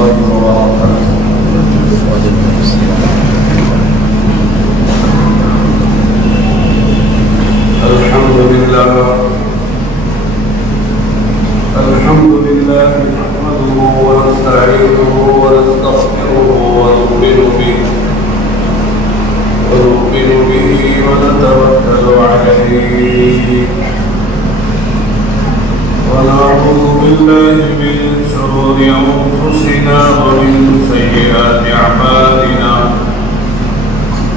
الله وبركاته. الحمد لله نحمده ونستعينه ونستغفره ونؤمن به ونتوكل عليه ونعوذ بالله من شرور أنفسنا ومن سيئات أعمالنا.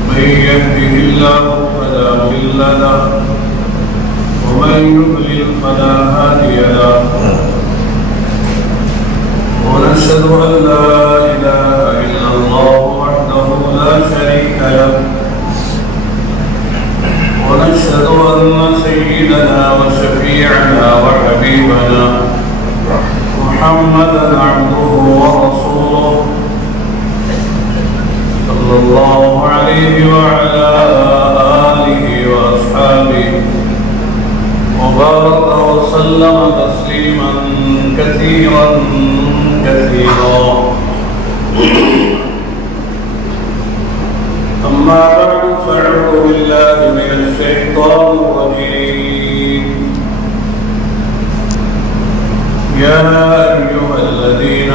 من يهده الله فلا مضل له ومن يضلل فلا هادي له. ونشهد أن لا إله إلا الله وحده لا شريك له. ونشهد أن سيدنا وشفيعنا وحبيبنا محمدا عبده ورسوله صلى الله عليه وعلى آله وأصحابه وبارك وسلم تسليما كثيرا أما بعد فأعوذ بالله من الشيطان الرجيم. يا أيها الذين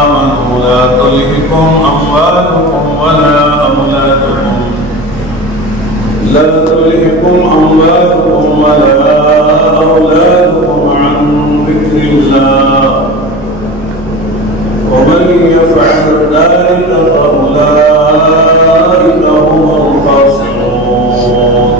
آمنوا لا تلهكم أموالكم ولا أولادكم عن ذكر الله ومن يفعل ذلك فأولئك هم الخاسرون.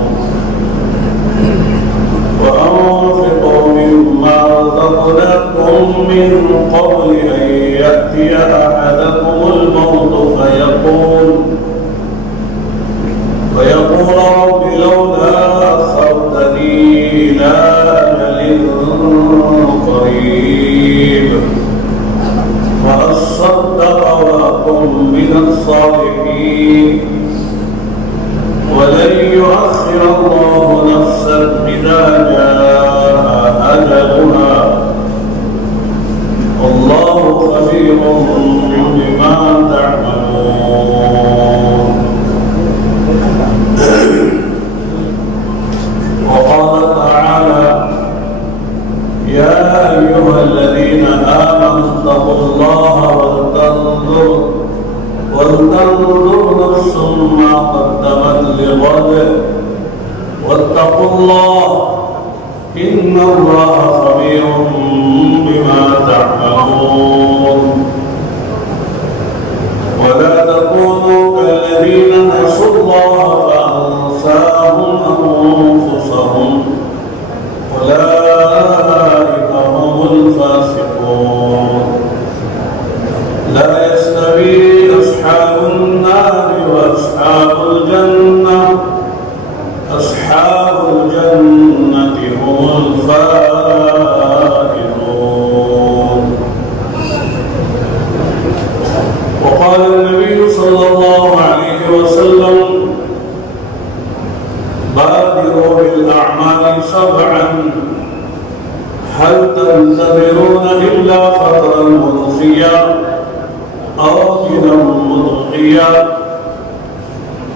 وأنفقوا مما رزقناكم من قبل أن يأتي أحدكم الموت فيقول رب لولا أخرتني إلى أجل قريب فأصدق وأكن من الصالحين ولن يؤخر الله نفسا إذا جاء أجلها والله خبير بما تعملون. وقال تعالى يا أيها الذين آمنوا اتقوا الله ولتنظر نفس ما قدمت لغد واتقوا الله إن الله خبير بما تعملون. ولا تكونوا كالذين نسوا الله فأنساهم أنفسهم أولئك هم الفاسقون. لا يستوي أصحاب النار وأصحاب الجنة هم الفائزون. وقال النبي صلى الله عليه وسلم بادروا بالأعمال سبعا هل تنتظرون إلا فطرا مضحيا أو غنى مضحيا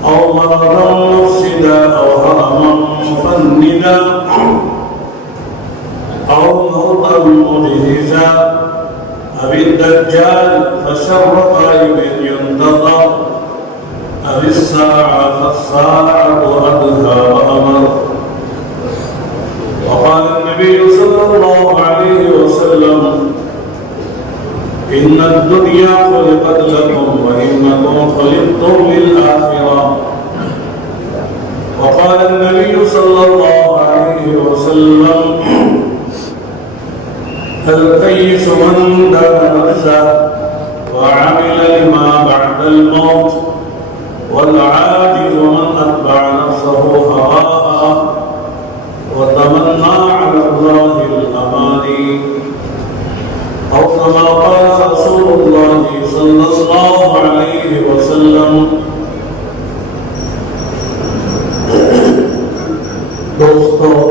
أو مرضا مفسدا أو هرما مفندا أو موتا مجهزا أو الدجال فشر قائم ينتظر أو الساعة فالساعة أدهى وأمر. وقال النبي صلى الله عليه وسلم إن الدنيا خلقت لكم وإنكم خلقتم للآخرة. وقال النبي صلى الله عليه وسلم الكيس من دان نفسه وعمل لما بعد الموت والعاجز من أتبع نفسه هواها وتمنى على الله الأماني أو كما قال رسول الله صلى الله عليه وسلم. دوستو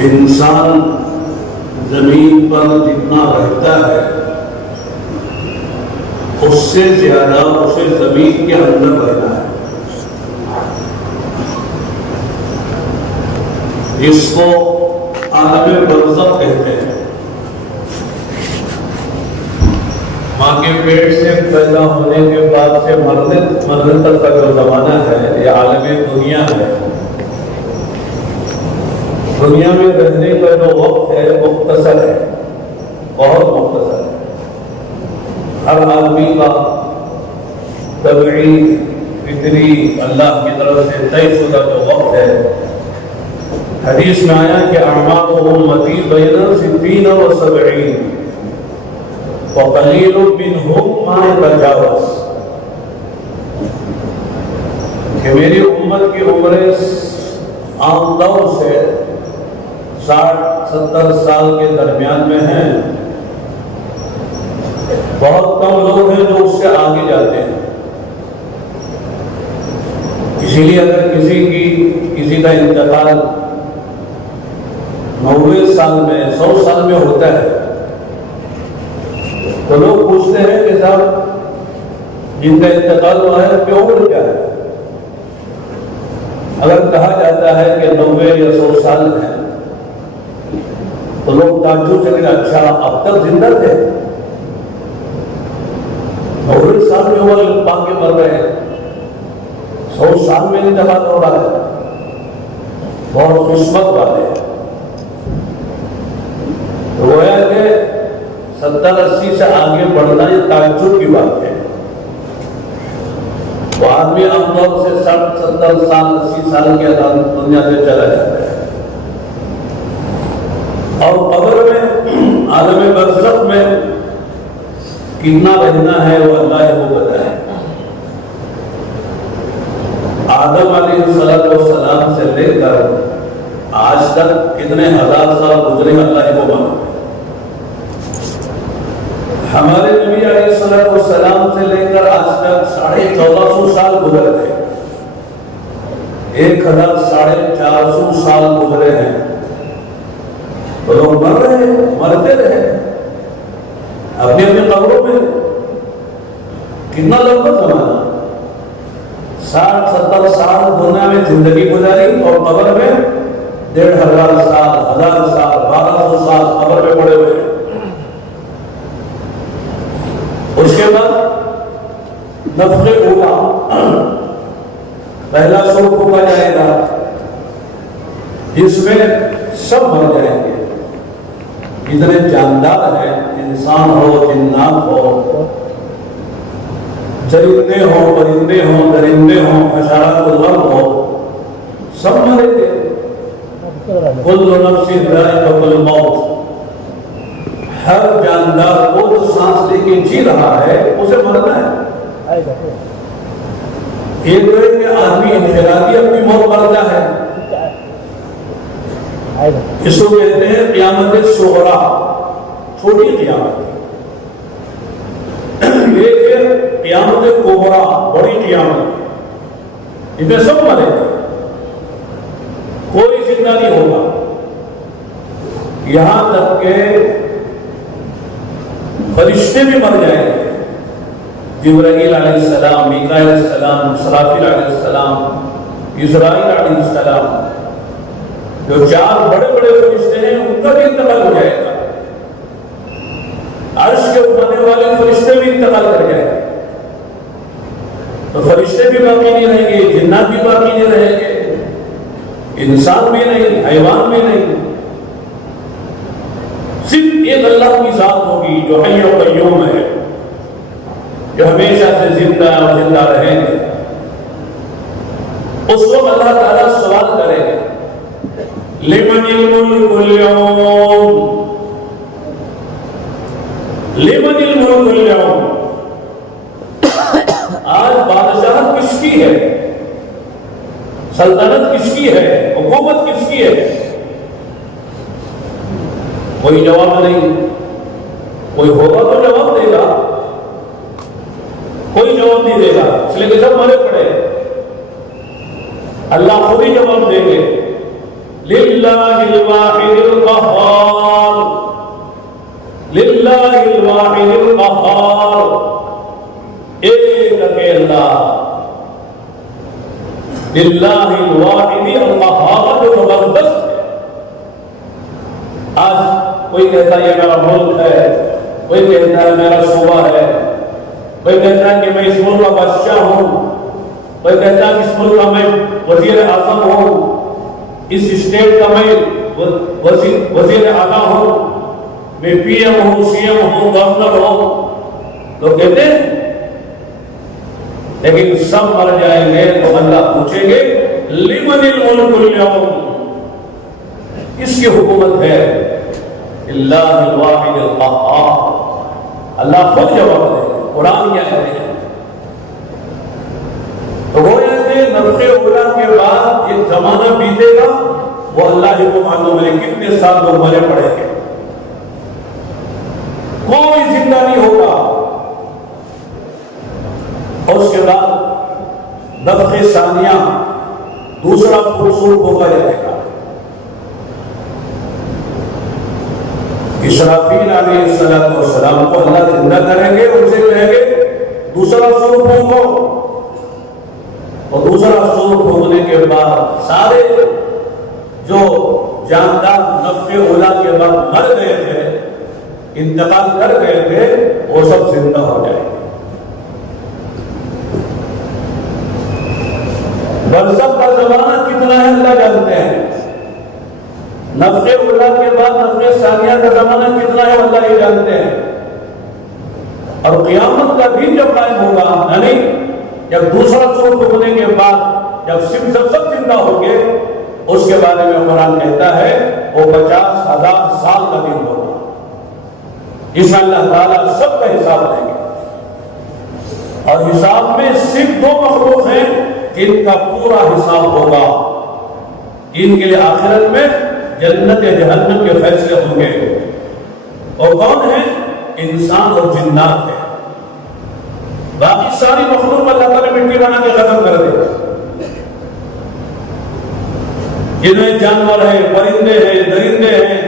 انسان زمین پر جتنا رہتا ہے اس سے زیادہ اسے زمین کے اندر رہنا ہے. اس کو عالم برزخ کہتے ہیں. ماں کے پیٹ سے پیدا ہونے کے بعد سے مرنے تک کا جو زمانہ ہے یہ عالم دنیا ہے. دنیا میں رہنے کا جو وقت ہے مختصر ہے، بہت مختصر ہے. ہر آدمی کا طبعی فطری اللہ کی طرف سے طے شدہ جو وقت ہے، حدیث میں آیا کہ اعمار امتی بین 60 و 70 وقلیل منہم ما یتجاوز، کہ میری امت کی عمریں عام طور سے 60-70 سال کے درمیان میں ہیں. بہت کم لوگ ہیں جو اس سے آگے جاتے ہیں. اسی لیے اگر کسی کا انتقال 90 سال میں 100 سال میں ہوتا ہے تو لوگ پوچھتے ہیں کہ صاحب جن کا انتقال ہوا ہے کیوں عمر کیا ہے؟ اگر کہا جاتا ہے کہ 90 یا 100 سال ہے تو لوگ تعجب سے کہ اچھا اب تک زندہ تھے، 90 سال میں عمر پا کے مر رہے ہیں، 100 سال میں انتقال ہو رہا ہے. بہت قسمت والے ہیں. گویا کہ 70-80 سے آگے بڑھنا یہ تعجب کی بات ہے. وہ آدمی عام طور سے 60-70 سال 80 سال کے دنیا سے چلا جاتا ہے. اور قبر میں عالم برزخ میں کتنا رہنا ہے وہ اللہ کو پتہ ہے. آدم علیہ السلام سے لے کر آج تک کتنے ہزار سال گزرے اللہ کو معلوم ہے. ہمارے نبی علیہ السلام سے لے کر آج تک 1450 سال گزرے تھے. 1450 سال گزرے ہیں تو لوگ مر رہے ہیں، مرتے رہے اپنی اپنی قبروں میں. کتنا لمبا زمانہ، 60-70 سال دنیا میں زندگی گزاری اور قبر میں 1500 سال، 1000 سال، 1200 سال قبر میں پڑے ہوئے. اس کے بعد نفخ اولا، پہلا سور پھونکا جائے گا جس میں سب مر جائیں گے. جتنے جاندار ہیں، انسان ہو، جنات ہو، چرندے ہوں، پرندے ہوں، درندے ہوں، حشرات الارض ہو، سب مریں گے. کل نفس ذائقۃ الموت، ہر جاندار کو جو سانس لے کے جی رہا ہے اسے مرنا ہے. ایک ہے کہ آدمی انفرادی اپنی موت مرتا ہے، اس کو کہتے ہیں قیامت صغریٰ، چھوٹی قیامت. ایک ہے قیامت کبریٰ، بڑی قیامت. اس میں سب مرے گا، کوئی زندہ نہیں ہوگا. یہاں تک کہ فرشتے بھی مر جائیں گے. جبرائیل علیہ السلام، میکائیل علیہ السلام، اسرافیل علیہ السلام، اسرائیل علیہ السلام، جو 4 بڑے بڑے فرشتے ہیں ان کا بھی انتقال ہو جائے گا. عرش کے اٹھانے والے فرشتے بھی انتقال کر جائیں گے. تو فرشتے بھی باقی نہیں رہیں گے، جنات بھی باقی نہیں رہیں گے، انسان بھی نہیں، حیوان بھی نہیں. صرف ایک اللہ کی ذات ہوگی جو حی و قیوم ہے، جو ہمیشہ سے زندہ اور زندہ رہیں گے. اس وقت اللہ تعالیٰ سوال کرے گا لمن الملک اليوم، لمن الملک اليوم، آج بادشاہت کس کی ہے، سلطنت کس کی ہے، حکومت کس کی ہے؟ کوئی جواب نہیں. کوئی ہوگا تو جواب دے گا، کوئی جواب نہیں دے گا، اس لیے کہ سب مرے پڑے. اللہ خود ہی جواب دیں گے. للہ الواحد القہار، للہ الواحد القہار، ایک اکیلا، للہ الواحد القہار جو زبردست ہے۔ آج کوئی کہتا ہے یہ میرا ملک ہے، کوئی کہتا ہے میرا صوبہ ہے، کوئی کہتا ہے کہ میں اس ملک کا بادشاہ ہوں، کوئی کہتا ہے کہ اس ملک کا میں وزیر اعظم ہوں، اس اسٹیٹ کا میں وزیر اعلیٰ ہوں، میں پی ایم ہوں، سی ایم ہوں، گورنر ہوں، تو کہتے ہیں، لیکن سب مر جائیں گے تو اللہ پوچھیں گے لمن الملک اليوم، کس کی حکومت ہے؟ اللہ الواحد القہار، اللہ خود جواب دے گا۔ قرآن کیا کہتے ہیں؟ تو گویا کہ نفخ اولیٰ کے بعد ایک زمانہ بیتے گا، وہ اللہ ہی کو معلوم ہے کتنے سال لوگ مرے پڑیں گے، کوئی زندہ نہیں ہوگا۔ اور اس کے بعد نفخ ثانیہ، دوسرا پرسور ہوگا جائے گا۔ اسرافیل علیہ السلام کو اللہ زندہ کریں گے، ان سے کہیں گے دوسرا سور پھونکو، اور دوسرا سور پھونکنے کے بعد سارے جو جاندار نفخ اولیٰ کے بعد مر گئے تھے، انتقال کر گئے تھے، وہ سب زندہ ہو جائیں گے۔ برزخ کا زمانہ کتنا ہے اللہ جانتے ہیں، نفخ اولیٰ کے بعد نفخ ثانیہ کا زمانہ کتنا ہے اللہ ہی جانتے ہیں، اور قیامت کا دن جب قائم ہوگا، یعنی جب دوسرا سور پھونکنے کے بعد جب سب زندہ ہوں گے، اس کے بارے میں قرآن کہتا ہے وہ 50,000 سال کا دن ہوگا، اس میں اللہ تعالیٰ سب کا حساب لیں گے، اور حساب میں صرف دو مخلوق ہیں جن کا پورا حساب ہوگا، ان کے لیے آخرت میں جنت یا جہنم کے فیصلے ہوں گے، اور کون ہیں؟ انسان اور جنات ہیں، باقی ساری مخلوق اللہ تعالیٰ مٹی بنا کے ختم کر دے، جنہیں جانور ہیں، پرندے ہیں، درندے ہیں،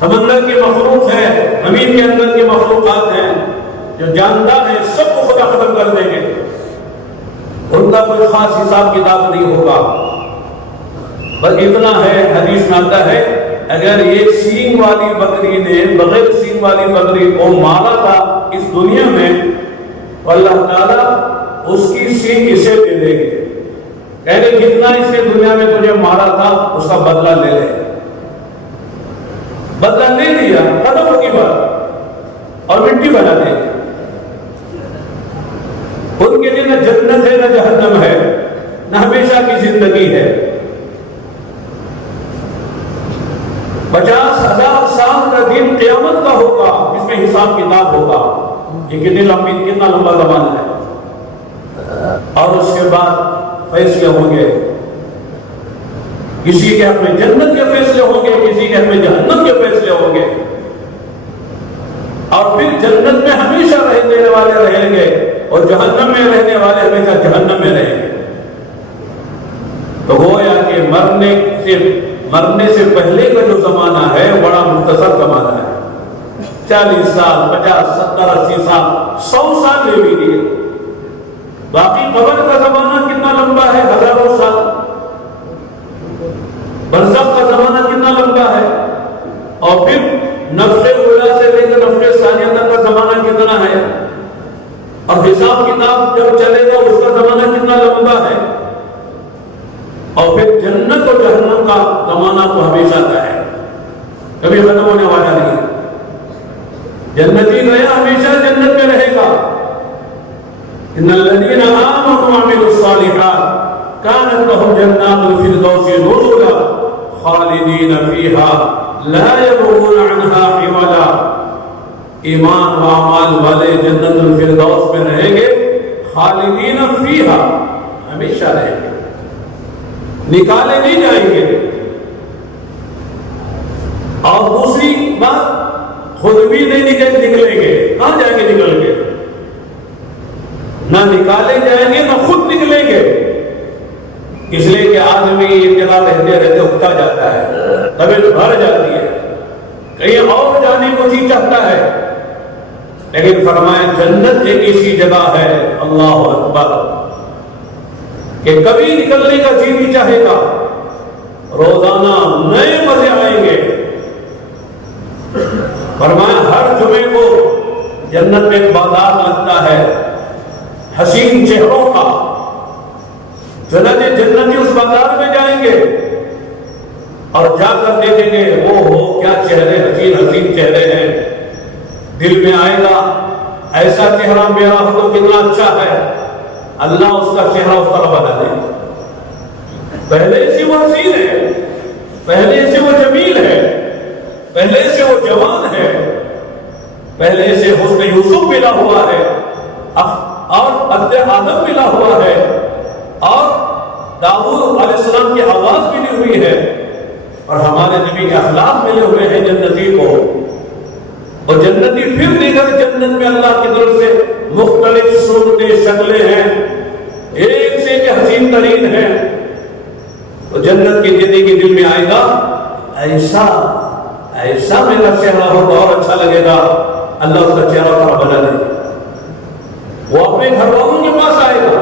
سمندر کی مخلوق ہے، زمین کے اندر کی مخلوقات ہیں، جو جاندار ہیں، سب کو خدا ختم کر دیں گے، ان کا کوئی خاص حساب کتاب نہیں ہوگا۔ بس اتنا ہے، حدیث میں آتا ہے اگر یہ سینگ والی بکری نے بغیر سینگ والی بکری کو مارا تھا اس دنیا میں، تو اللہ تعالیٰ اس کی سینگ اسے دے دے گے، کہہ گے جتنا اس نے دنیا میں تجھے مارا تھا اس کا بدلہ لے لے، بدلہ لے لیا، ختم ہوگی بات، اور مٹی بنا دے گی۔ ان کے لیے نہ جنت ہے نہ جہنم ہے، نہ ہمیشہ کی زندگی ہے۔ 50,000 سال کا دن قیامت کا ہوگا، اس میں حساب کتاب ہوگا، یہ کتنا لمبا زمانہ ہے، اور اس کے بعد فیصلے ہوں گے، کسی کے حق میں جنت کے فیصلے ہوں گے، کسی کے حق میں جہنم کے فیصلے ہوں گے، اور پھر جنت میں ہمیشہ رہنے والے رہیں گے، اور جہنم میں رہنے والے ہمیشہ جہنم میں رہیں گے۔ تو گویا کہ مرنے سے پہلے کا جو زمانہ ہے بڑا مختصر زمانہ ہے، 40 سال، 50، 70، 80 سال، 100 سال لے لیجیے، باقی قبر کا زمانہ کتنا لمبا ہے؟ ہزاروں سال۔ برزخ کا زمانہ کتنا لمبا ہے، اور پھر نفخ اولیٰ سے لے کر نفخ ثانیہ تک کا زمانہ کتنا ہے، اور حساب کتاب جب چلے گا اس کا زمانہ کتنا لمبا ہے، اور پھر جنت اور جہنم کا زمانہ تو ہمیشہ کا ہے، کبھی ختم ہونے والا نہیں ہے۔ جنتی گیا ہمیشہ جنت میں رہے گا، ان الذين آمنوا وعملوا الصالحات كانت لهم جنات الفردوس نزلا خالدين فيها لا يبغون عنها حولا۔ ایمان و اعمال والے جنت الفردوس میں رہیں گے، خالدین فیہا، ہمیشہ رہیں گے، نکالے نہیں جائیں گے۔ اور دوسری بات، خود بھی نہیں نکلیں گے، کہاں جائیں گے نکل کے؟ نہ نکالے جائیں گے نہ خود نکلیں گے، اس لیے کہ آدمی ایک جگہ رہتے رہتے اکتا جاتا ہے، طبیعت بھر جاتی ہے، کہیں اور جانے کو جی چاہتا ہے، لیکن فرمایا جنت ایک ایسی جگہ ہے اللہ اکبر کہ کبھی نکلنے کا جی نہیں چاہے گا، روزانہ نئے مزے آئیں گے۔ فرمایا ہر جمعے کو جنت میں ایک بازار لگتا ہے حسین چہروں کا، جنتی اس بازار میں جائیں گے اور جا کر دیکھیں گے او ہو کیا چہرے، حسین حسین چہرے ہیں، دل میں آئے گا ایسا چہرہ میرا ہو تو کتنا اچھا ہے، اللہ اس کا چہرہ اس طرح بنا دے، پہلے سے وہ حسین ہے، پہلے سے وہ جمیل ہے، پہلے سے وہ جوان ہے، پہلے سے حسن یوسف ملا ہوا ہے اور قد آدم ملا ہوا ہے اور داؤد علیہ السلام کی آواز ملی ہوئی ہے اور ہمارے نبی کے اخلاق ملے ہوئے ہیں جنتی کو، اور جنتی پھر دیگر جنت میں اللہ کی طرف سے مختلف صورتیں شکلیں ہیں، ایک سے ایک حسین ترین ہیں، تو جنت کی زندگی دل میں آئے گا ایسا میرا چہرہ ہو تو اور اچھا لگے گا، اللہ اس کا چہرہ تھوڑا بنا دے گا، وہ اپنے گھر والوں کے پاس آئے گا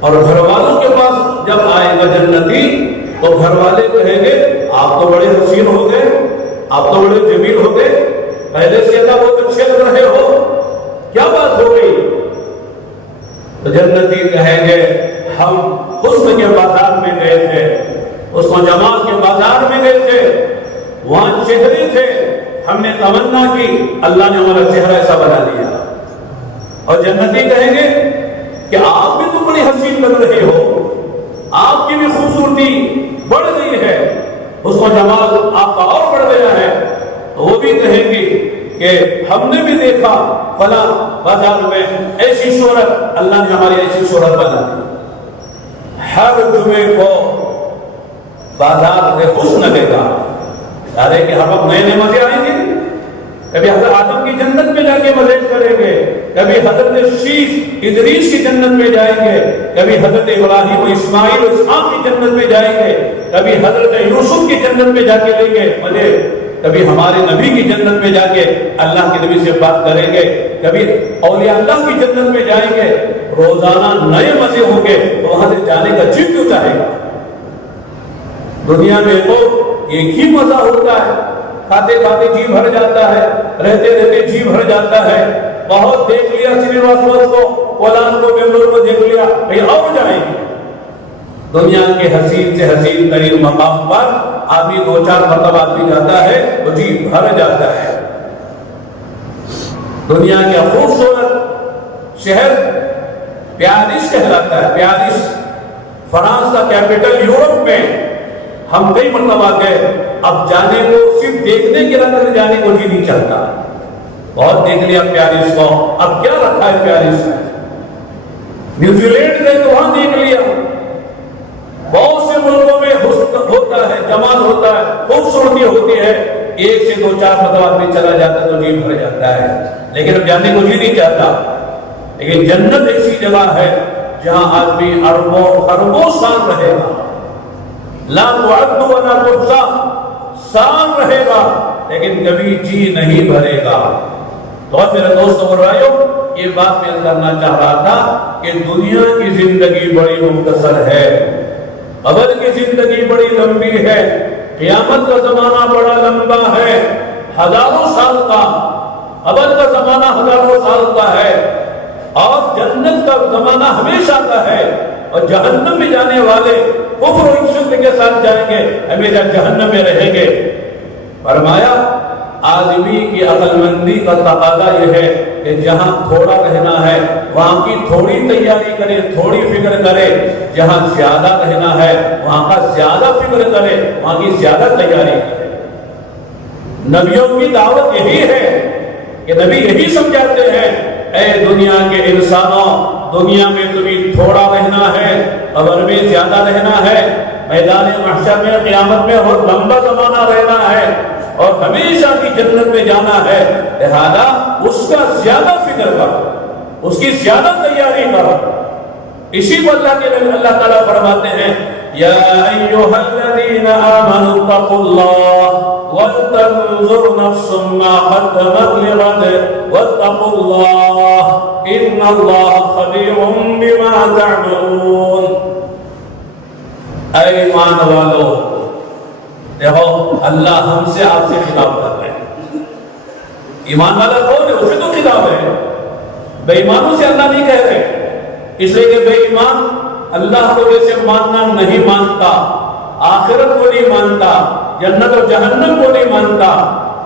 اور گھر والوں کے پاس جب آئے گا جنتی تو گھر والے کہیں گے آپ تو بڑے حسین ہو گئے، آپ تو بڑے جمیل ہو گئے، پہلے سے تو بہت اچھے لگ رہے ہو، کیا بات ہو گئی؟ تو جنتی کہیں گے ہم حسن کے بازار میں گئے تھے، حسن و جمال کے بازار میں گئے تھے، وہاں چہرے تھے، ہم نے تمنا کی اللہ نے ہمارا چہرہ ایسا بنا دیا، اور جنتی کہیں گے کہ آپ بھی تو بڑی حسین لگ رہے ہو، آپ کی بھی خوبصورتی بڑھ گئی ہے، اس کو جمال آپ کا اور بڑھ گیا ہے، تو وہ بھی کہیں گے کہ ہم نے بھی دیکھا فلاں بازار میں ایسی شہرت، اللہ نے ہماری ایسی شہرت بنا دی۔ ہر جمعے کو بازار میں حسن لگے گا، ارے کہ ہم اب نئے نئے مزے آئیں گے، کبھی حضرت آدم کی جنت میں جا کے مزے کریں گے، کبھی حضرت شیخ ادریس کی جنت میں جائیں گے، کبھی حضرت ابراہیم و اسماعیل و اسحاق کی جنت میں جائیں گے، کبھی حضرت یوسف کی جنت میں جا کے لیں گے مزے، کبھی ہمارے نبی کی جنت میں جا کے اللہ کے نبی سے بات کریں گے، کبھی اولیاء اللہ کی جنت میں جائیں گے، روزانہ نئے مزے ہوں گے، تو وہاں سے جانے کا جی کیوں چاہے گا؟ دنیا میں تو ایک ہی مزہ ہوتا ہے، کھاتے کھاتے جی بھر جاتا ہے، رہتے رہتے جی بھر جاتا ہے، بہت دیکھ لیا سریواستو کو، کولان کو، بنگلور کو دیکھ لیا، بھئی اور جائیں گے۔ دنیا کے حسین سے حسین ترین مقام پر آدمی دو چار مرتبہ آدمی جاتا ہے وہ جی بھر جاتا ہے۔ دنیا کا خوبصورت شہر پیرس کہلاتا ہے، پیرس فرانس کا کیپٹل یورپ میں، ہم کئی مرتبہ گئے، اب جانے کو صرف دیکھنے کے رنگ سے جانے کو جی نہیں چاہتا، بہت دیکھ لیا پیرس کو، اب کیا رکھا ہے پیرس میں؟ نیوزی لینڈ گئے تو وہاں دیکھ لیا، بہت سے ملکوں میں حسن ہوتا ہے، جمال ہوتا ہے، خوبصورتی ہوتی ہے، ایک سے دو چار مرتبہ آدمی چلا جاتا ہے تو جی بھر جاتا ہے، لیکن اب جانے کو جی نہیں چاہتا۔ لیکن جنت ایسی جگہ ہے جہاں آدمی اربوں خربوں سال رہے گا، لا تعد ولا تحصى، سال رہے گا لیکن کبھی جی نہیں بھرے گا۔ تو میرے دوستوں اور بھائیوں، یہ بات میں کرنا چاہ رہا تھا کہ دنیا کی زندگی بڑی مختصر ہے، قبر کی زندگی بڑی لمبی ہے، قیامت کا زمانہ بڑا لمبا ہے، ہزاروں سال کا، قبر کا زمانہ ہزاروں سال کا ہے، اور جنت کا زمانہ ہمیشہ کا ہے، اور جہنم میں جانے والے کفر و شرک کے ساتھ جائیں گے، ہمیشہ جہنم میں رہیں گے۔ فرمایا آدمی کی عقل مندی کا تقاضا یہ ہے کہ جہاں تھوڑا رہنا ہے وہاں کی تھوڑی تیاری کرے، تھوڑی فکر کرے، جہاں زیادہ رہنا ہے وہاں کا زیادہ فکر کرے، وہاں کی زیادہ تیاری کرے۔ نبیوں کی دعوت یہی ہے کہ نبی یہی سمجھاتے ہیں، اے دنیا کے انسانوں، دنیا میں تمہیں تھوڑا رہنا ہے، قبر میں زیادہ رہنا ہے، میدان محشر میں قیامت میں بہت لمبا زمانہ رہنا ہے، اور ہمیشہ کی جنت میں جانا ہے، لہذا اس کا زیادہ فکر کر، اس کی زیادہ تیاری کر۔ اسی کو اللہ تعالیٰ فرماتے ہیں یا ایھا الذین آمنوا اتقوا اللہ ولتنظر نفس ما قدمت لغد واتقوا اللہ ان اللہ خبیر بما تعملون۔ اے ایمان والو، دیکھو اللہ ہم سے آپ سے خطاب کر رہے ہیں۔ ایمان والا کون ہے؟ اسے تو خطاب ہے، بے ایمانوں سے اللہ نہیں کہہ رہے، اس لیے کہ بے ایمان اللہ کو جیسے ماننا نہیں مانتا، آخرت کو نہیں مانتا، جنت و جہنم کو نہیں مانتا،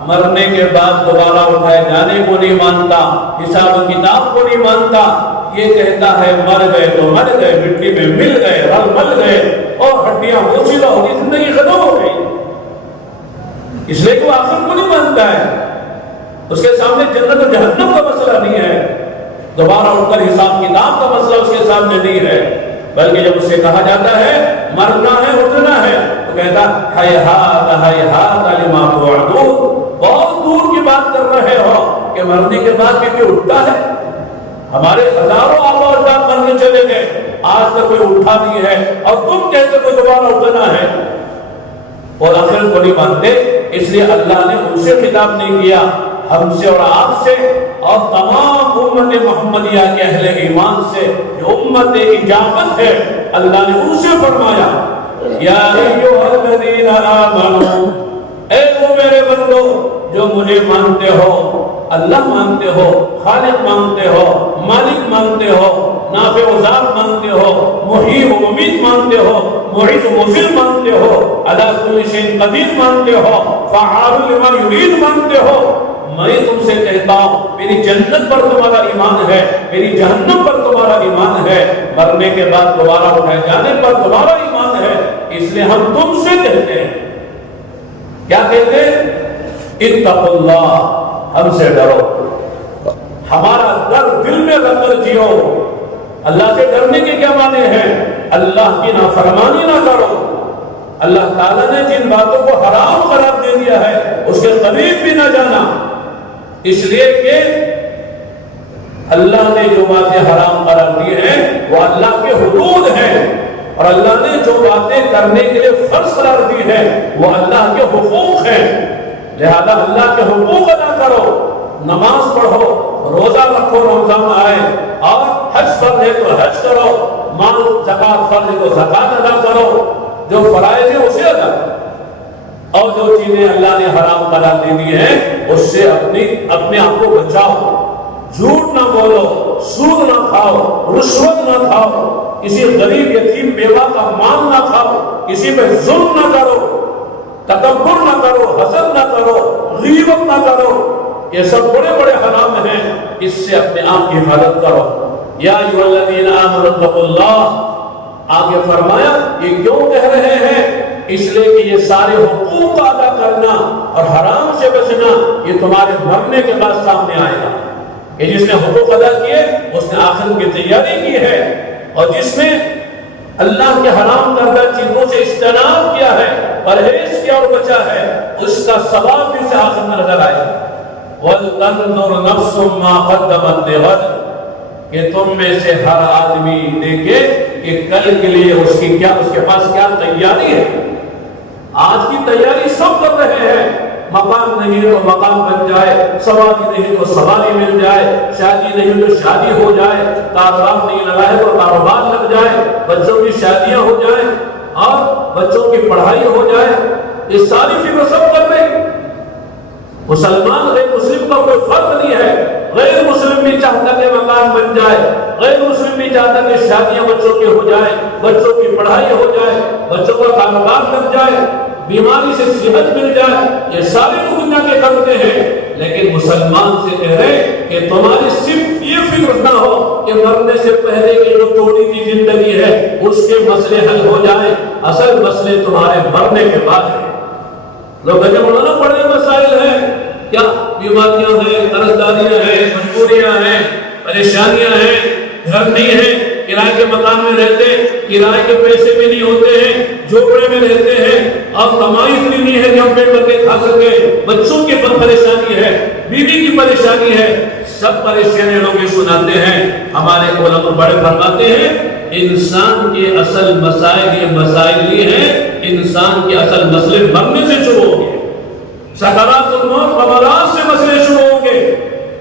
مرنے کے بعد دوبارہ اٹھائے جانے کو نہیں مانتا، حساب و کتاب کو نہیں مانتا، یہ کہتا ہے مر گئے تو مر گئے، مٹی میں مل گئے، رل مل گئے اور ہڈیاں پوچھیدہ ہو گئی، زندگی ختم ہو گئی۔ اس لیے کہ وہ آخرت کو نہیں مانتا ہے، اس کے سامنے جنت و جہنم کا مسئلہ نہیں ہے، دوبارہ اٹھ کر حساب کتاب کا مسئلہ اس کے سامنے نہیں ہے، بلکہ جب اسے کہا جاتا ہے مرنا ہے اٹھنا ہے تو کہتا ہیہات ہیہات لما توعدون، بہت دور کی بات کر رہے ہو کہ مرنے کے بعد بھی کوئی اٹھتا ہے؟ ہمارے ہزاروں آبا و اجداد مرنے چلے گئے، آج تک کوئی اٹھا نہیں ہے، اور تم کہتے کوئی دوبارہ اٹھنا ہے اور آخرت کو نہیں مانتے۔ اس لیے اللہ نے ان سے خطاب نہیں کیا، ہم سے اور آپ سے اور تمام امت محمدیہ کے اہل ایمان سے جو امت اجابت ہے، اللہ نے ان سے فرمایا یا ایھا الذین آمنوا، اے وہ میرے بندو جو مجھے مانتے ہو، اللہ مانتے ہو، خالق مانتے ہو، مالک مانتے ہو، نافع و ضار مانتے ہو، محیی و ممیت مانتے ہو، معز و مذل مانتے ہو، علی کل شیء قدیر مانتے ہو، فعال لما یرید مانتے ہو، میں تم سے کہتا ہوں میری جنت پر تمہارا ایمان ہے، میری جہنم پر تمہارا ایمان ہے، مرنے کے بعد دوبارہ اٹھائے جانے پر تمہارا ایمان ہے، اس لیے ہم تم سے کہتے ہیں، کیا کہتے ہیں؟ اتقوا اللہ، ہم سے ڈرو، ہمارا ڈر دل میں رکھ کر جیو۔ اللہ سے ڈرنے کے کیا معنی ہیں؟ اللہ کی نافرمانی نہ کرو، اللہ تعالیٰ نے جن باتوں کو حرام قرار دے دیا ہے اس کے قریب بھی نہ جانا، اس لیے کہ اللہ نے جو باتیں حرام قرار دی ہیں وہ اللہ کے حدود ہیں، اور اللہ نے جو باتیں کرنے کے لیے فرض قرار دی ہے وہ اللہ کے حقوق ہیں، لہذا اللہ کے حقوق ادا کرو، نماز پڑھو، روزہ رکھو رمضان آئے، اور حج فرض ہے تو حج کرو، مال زکات فرض ہے تو زکات ادا کرو، جو فرائض ہیں اسے ادا کرو، اور جو چیزیں اللہ نے حرام قرار دے دی ہیں اس سے اپنے آپ کو بچاؤ، جھوٹ نہ بولو، سود نہ کھاؤ، رشوت نہ کھاؤ، کسی غریب یتیم بیوہ کا مال نہ کھاؤ، کسی پہ ظلم نہ کرو، تکبر نہ کرو، حسد نہ کرو، غیبت نہ کرو، یہ سب بڑے بڑے حرام ہیں، اس سے اپنے آپ کی حفاظت کرو۔ یا ایھا الذین آمنوا اتقوا اللہ، آگے فرمایا یہ کیوں کہہ رہے ہیں؟ اس لیے کہ یہ سارے حقوق ادا کرنا اور حرام سے بچنا یہ تمہارے مرنے کے بعد سامنے آئے گا، کہ جس نے حقوق ادا کیے اس نے آخرت کی تیاری کی ہے، اور جس نے اللہ کے حرام کردہ چیزوں سے اجتناب کیا ہے، پرہیز کیا اور بچا ہے، اس کا ثواب بھی سے آخر میں نظر آئے گا۔ وَلْتَنْظُرْ نَفْسٌ مَا قَدَّمَتْ لِغَدٍ، کہ تم میں سے ہر آدمی دیکھے کہ کل کے لیے اس کے پاس کیا تیاری ہے۔ آج کی تیاری سب کر رہے ہیں، مکان نہیں تو مکان بن جائے، سواری نہیں تو سواری مل جائے، شادی نہیں تو شادی ہو جائے، کاروبار نہیں لگا ہے تو کاروبار لگ جائے، بچوں کی شادیاں ہو جائیں اور بچوں کی پڑھائی ہو جائے، یہ ساری فکر سب کر رہے ہیں۔ مسلمان غیر مسلم کا کوئی فرق نہیں ہے، غیر مسلم بھی چاہتا کہ مکان بن جائے، غیر مسلم بھی چاہتا کہ شادیاں بچوں کی ہو جائیں، بچوں کی پڑھائی ہو جائے، بچوں کا کاروبار لگ جائے، بیماری سے صحت مل جائے، یہ سارے لوگ دنیا کے کرتے ہیں، لیکن مسلمان سے کہہ رہے کہ تمہاری صرف یہ فکر نہ ہو کہ مرنے سے پہلے کی جو توڑی کی زندگی ہے اس کے مسئلے حل ہو جائیں، اصل مسئلے تمہارے مرنے کے بعد ہیں۔ لوگ کہتے ہیں مولانا بڑے مسائل ہیں، کیا بیماریاں ہیں، قرض داریاں ہیں، مجبوریاں ہیں، پریشانیاں ہیں، گھر نہیں ہے، کرائے کے مکان میں رہتے، کرائے کے پیسے بھی نہیں ہوتے ہیں، جھوپڑے میں رہتے ہیں، اور کمائی اتنی نہیں ہے کہ ہم پیٹ بھر کے کھا سکے، بچوں کی پریشانی ہے، بیوی کی پریشانی ہے، سب پریشانیاں لوگ سناتے ہیں. ہمارے علماء بڑے فرماتے ہیں انسان کے اصل مسائل یہ ہیں، انسان کے اصل مسئلے مرنے سے شروع ہوں گے. سکرات الموت قبرات سے مسئلے شروع ہوں گے.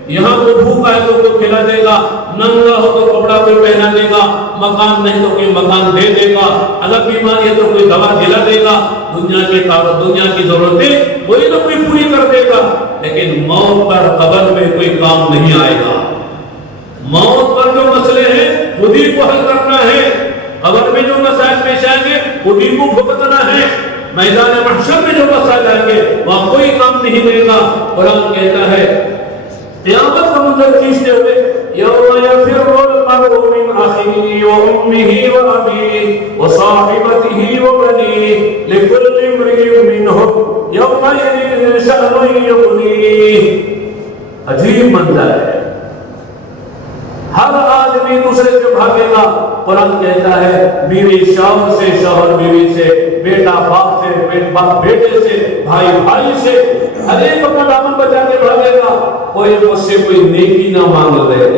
یہاں تو بھوکا ہے تو کوئی کھلا دے گا، ننگا ہو تو کپڑا کوئی پہنا دے گا، مکان نہیں تو کوئی مکان دے دے گا، اگر بیماری ہے تو کوئی دوا دلا دے گا. دنیا کی ضرورتیں کوئی نہ کوئی پوری کر دے گا. لیکن موت پر قبر میں کوئی کام نہیں آئے گا. موت پر جو مسئلے ہیں خود ہی کو حل کرنا ہے. قبر میں جو مسائل پیش آئیں گے خود ہی کو بھگتنا ہے. میدان محشر میں جو مسائل آئیں گے وہاں کوئی کام نہیں دے گا. قرآن کہتا ہے قیامت کا منظر کھینچتے ہوئے یوم یفر المرء من اخیہ وامہ وابیہ وصاحبتہ وبنیہ لکل امرئ منہم یومئذ شأن یغنیہ. عجیب منظر ہے. ہر آدمی دوسرے سے بھاگے گا. قرآن کہتا ہے بیوی شوہر سے، شوہر بیوی سے، بیٹا باپ سے، باپ بیٹے سے، بھائی بھائی سے، ہر ایک اپنا دامن بچا کے بھاگے گا. کوئی مجھ سے کوئی نیکی نہ مانگ رہے،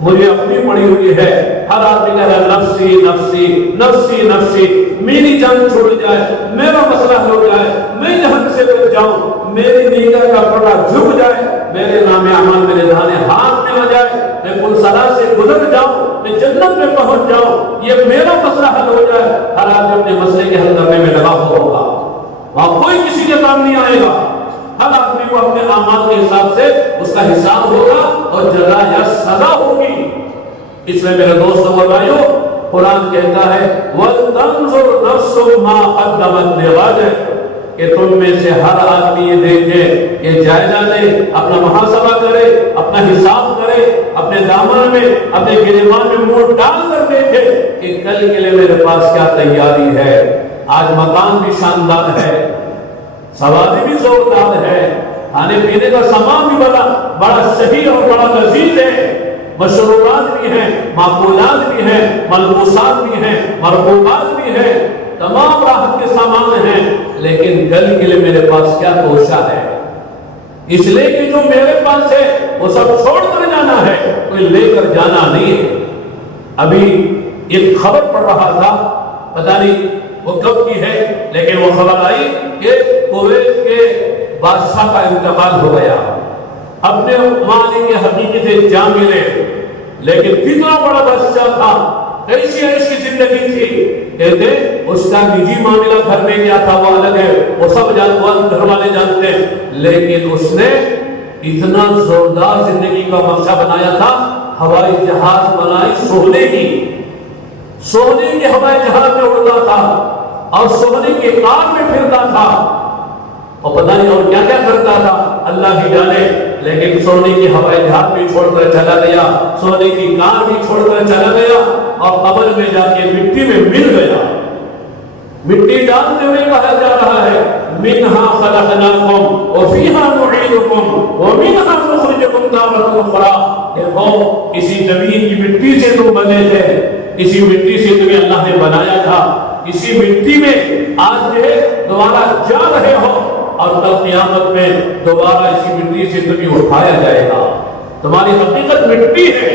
مجھے اپنی پڑی ہوئی ہے. ہر آدمی کہہ رہا نفسی نفسی نفسی نفسی، میری جان چھوڑ جائے، میرا مسئلہ ہو جائے، میں جہنم سے بچ جاؤں، میری نگاہ کا پردہ جھک جائے، میرے نام اعمال میرے دانے ہاتھ میں آ جائے، میں پلسرا سے گزر جاؤں، میں جنت میں پہنچ جاؤں، یہ میرا مسئلہ حل ہو جائے. ہر آدمی اپنے مسئلے کے حل کرنے میں لگا ہوا ہوگا. وہاں کوئی کسی کے کام نہیں آئے گا. ہر آدمی کو اپنے اعمال کے حساب سے اس کا حساب ہوگا اور جزا یا سزا ہوگی. اس لیے میرے دوستوں اور بھائیوں قرآن کہتا ہے وَلْتَنْظُرْ نَفْسٌ مَا قَدَّمَتْ لِغَدٍ، کہ تم میں سے ہر آدمی یہ دیکھے، یہ جائزہ لے، اپنا محاسبہ کرے، اپنا حساب کرے، اپنے دامن میں اپنے گریبان میں منہ ڈال کر دیکھے کہ کل کے لیے میرے پاس کیا تیاری ہے. آج مکان بھی شاندار ہے، سواری بھی زوردار ہے، کھانے پینے کا سامان بھی بڑا صحیح اور بڑا لذیذ ہے، مشروبات بھی ہیں، معقولات بھی ہیں، ملبوسات بھی ہیں، مرغوبات بھی ہیں، تمام راحت کے سامان ہیں. لیکن کل کے لیے میرے پاس کیا توشہ ہے؟ اس لیے کہ جو میرے پاس ہے وہ سب چھوڑ کر جانا ہے، کوئی لے کر جانا نہیں ہے. ابھی ایک خبر پڑھ رہا تھا، پتہ نہیں وہ کب کی ہے، لیکن وہ خبر آئی کہ کویت کے بادشاہ کا انتقال ہو گیا. اپنے مالک حقیقی سے جا ملے، لیکن کتنا بڑا بادشاہ تھا، کیسی عیش کی زندگی تھی. کہتے اس کا نجی معاملہ گھر میں کیا تھا وہ الگ ہے، وہ سب گھر والے جانتے ہیں. لیکن اس نے اتنا زوردار زندگی کا نقشہ بنایا تھا، ہوائی جہاز بنائی سونے کی ہوائی جہاز میں اڑتا تھا اور سونے کی کار میں پھرتا تھا، اور پتہ نہیں اور کیا کیا کرتا تھا اللہ ہی جانے. لیکن سونے کی ہوائی جہاز بھی چھوڑ کر چلا گیا، سونے کی کار بھی چھوڑ کر چلا گیا، اور قبر میں جا کے مٹی میں مل گیا. مٹی ڈالتے ہوئے کہا جا رہا ہے منہا خلقناکم وفیہا نعیدکم ومنہا نخرجکم تارۃ اخری. دیکھو اسی زمین کی مٹی سے تم بنے تھے، اسی مٹی سے تمہیں اللہ نے بنایا تھا، اسی مٹی میں آج جو ہے دوبارہ جا رہے ہو، اور کل قیامت میں دوبارہ اسی مٹی سے تمہیں اٹھایا جائے گا. تمہاری حقیقت مٹی ہے.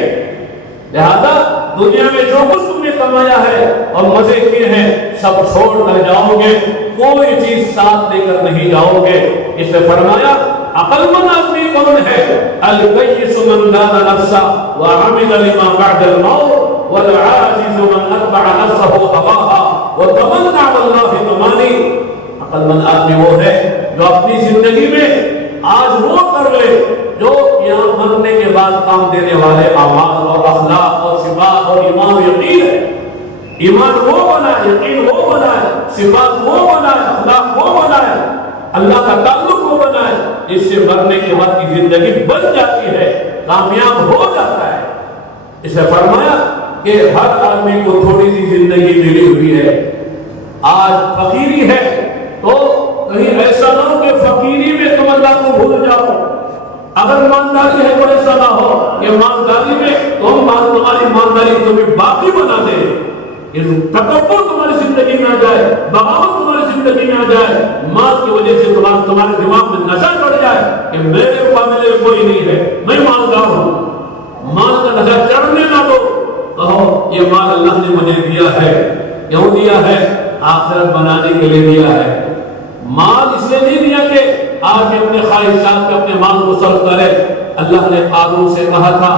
لہذا دنیا میں جو کچھ تم نے کمایا ہے اور مزے کیے ہیں سب چھوڑ کر جاؤ گے، کوئی چیز ساتھ لے کر نہیں جاؤ گے. اس نے فرمایا عقل مند آدمی کون ہے؟ الکیس من دان نفسہ وعمل لما بعد الموت والعاجز من اتبع نفسہ ہواها وتمنى على الله تمانی. عقل مند آدمی وہ ہے جو اپنی زندگی میں آج وہ کر لے جو یہاں مرنے کے بعد کام دینے والے اعمال اور اخلاق اور صفات اور ایمان و یقین ہے. ایمان وہ بنائے، یقین وہ بنائے، صفات وہ بنائے، اخلاق وہ بنائے، اللہ کا تعلق وہ بنائے، اس سے مرنے کے بعد کی زندگی بن جاتی ہے، کامیاب ہو جاتا ہے. اس نے فرمایا کہ ہر آدمی کو تھوڑی سی زندگی ملی ہوئی ہے. آج فقیری ہے تو کہیں ایسا نہ ہو کہ فقیری میں تم اللہ کو بھول جاؤ. اگر ایمانداری ہے تو ایسا نہ ہو کہ ایمانداری میں تمہاری ایمانداری تمہیں باقی بنا دے، تکبر تمہاری زندگی میں آ جائے، بغاوت تمہاری زندگی میں آ جائے، مال کی وجہ سے تمہارے دماغ میں نشہ چڑھ جائے کہ میرے مقابلے کوئی نہیں ہے، میں مالدار ہوں. مال کا نشہ چڑھنے نہ دو، کہو یہ مال اللہ نے مجھے دیا ہے، کیوں دیا ہے؟ آخرت بنانے کے لیے دیا ہے۔ مال اس لیے نہیں دیا کہ آج اپنے خواہشات پہ اپنے مال کو صرف کرے۔ اللہ نے قارون سے کہا تھا،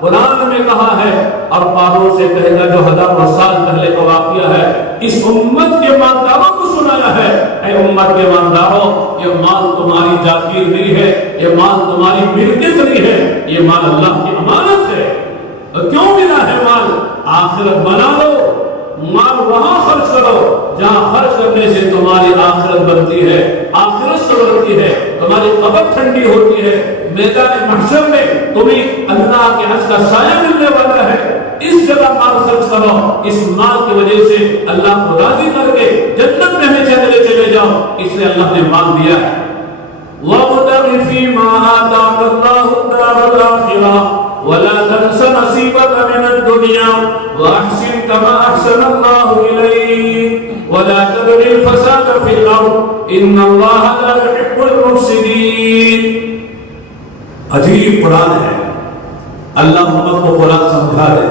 قرآن میں کہا ہے، اور قارون سے کہے گا جو ہزاروں سال پہلے کا واقعہ ہے، اس امت کے مالداروں کو سنایا ہے، اے امت کے مالداروں، یہ مال تمہاری جاگیر نہیں ہے، یہ مال تمہاری ملکیت نہیں ہے، یہ مال اللہ کی امانت ہے۔ اور کیوں ملا ہے مال؟ آخرت بنا لو، مال وہاں خرچ کرو جہاں خرچ کرنے سے تمہاری آخرت بنتی ہے، آخرت سنورتی ہے، تمہاری قبر ٹھنڈی ہوتی ہے، میدان محشر میں تمہیں اللہ کے عرش کا سایہ ملنے والا ہے۔ اس جگہ مال خرچ کرو، اس مال کی وجہ سے اللہ کو راضی کر کے جنت میں ہمیشہ چلے جاؤ، اس لیے اللہ نے مال دیا ہے۔ وَابْتَغِ فِيمَا آتَاكَ اللَّهُ الدَّارَ الْآخِرَةَ وَلَا تَنْسَ نَصِيبَكَ مِنَ الدُّنْيَا وَأَحْسِنْ كَمَا أَحْسَنَ اللَّهُ إِلَيْكَ وَلَا تَبْغِ الْفَسَادَ فِي الْأَرْضِ إِنَّ اللَّهَ لَا يُحِبُّ الْمُفْسِدِينَ۔ عجیب قرآن ہے، اللہ امت کو قرآن سمجھا دے،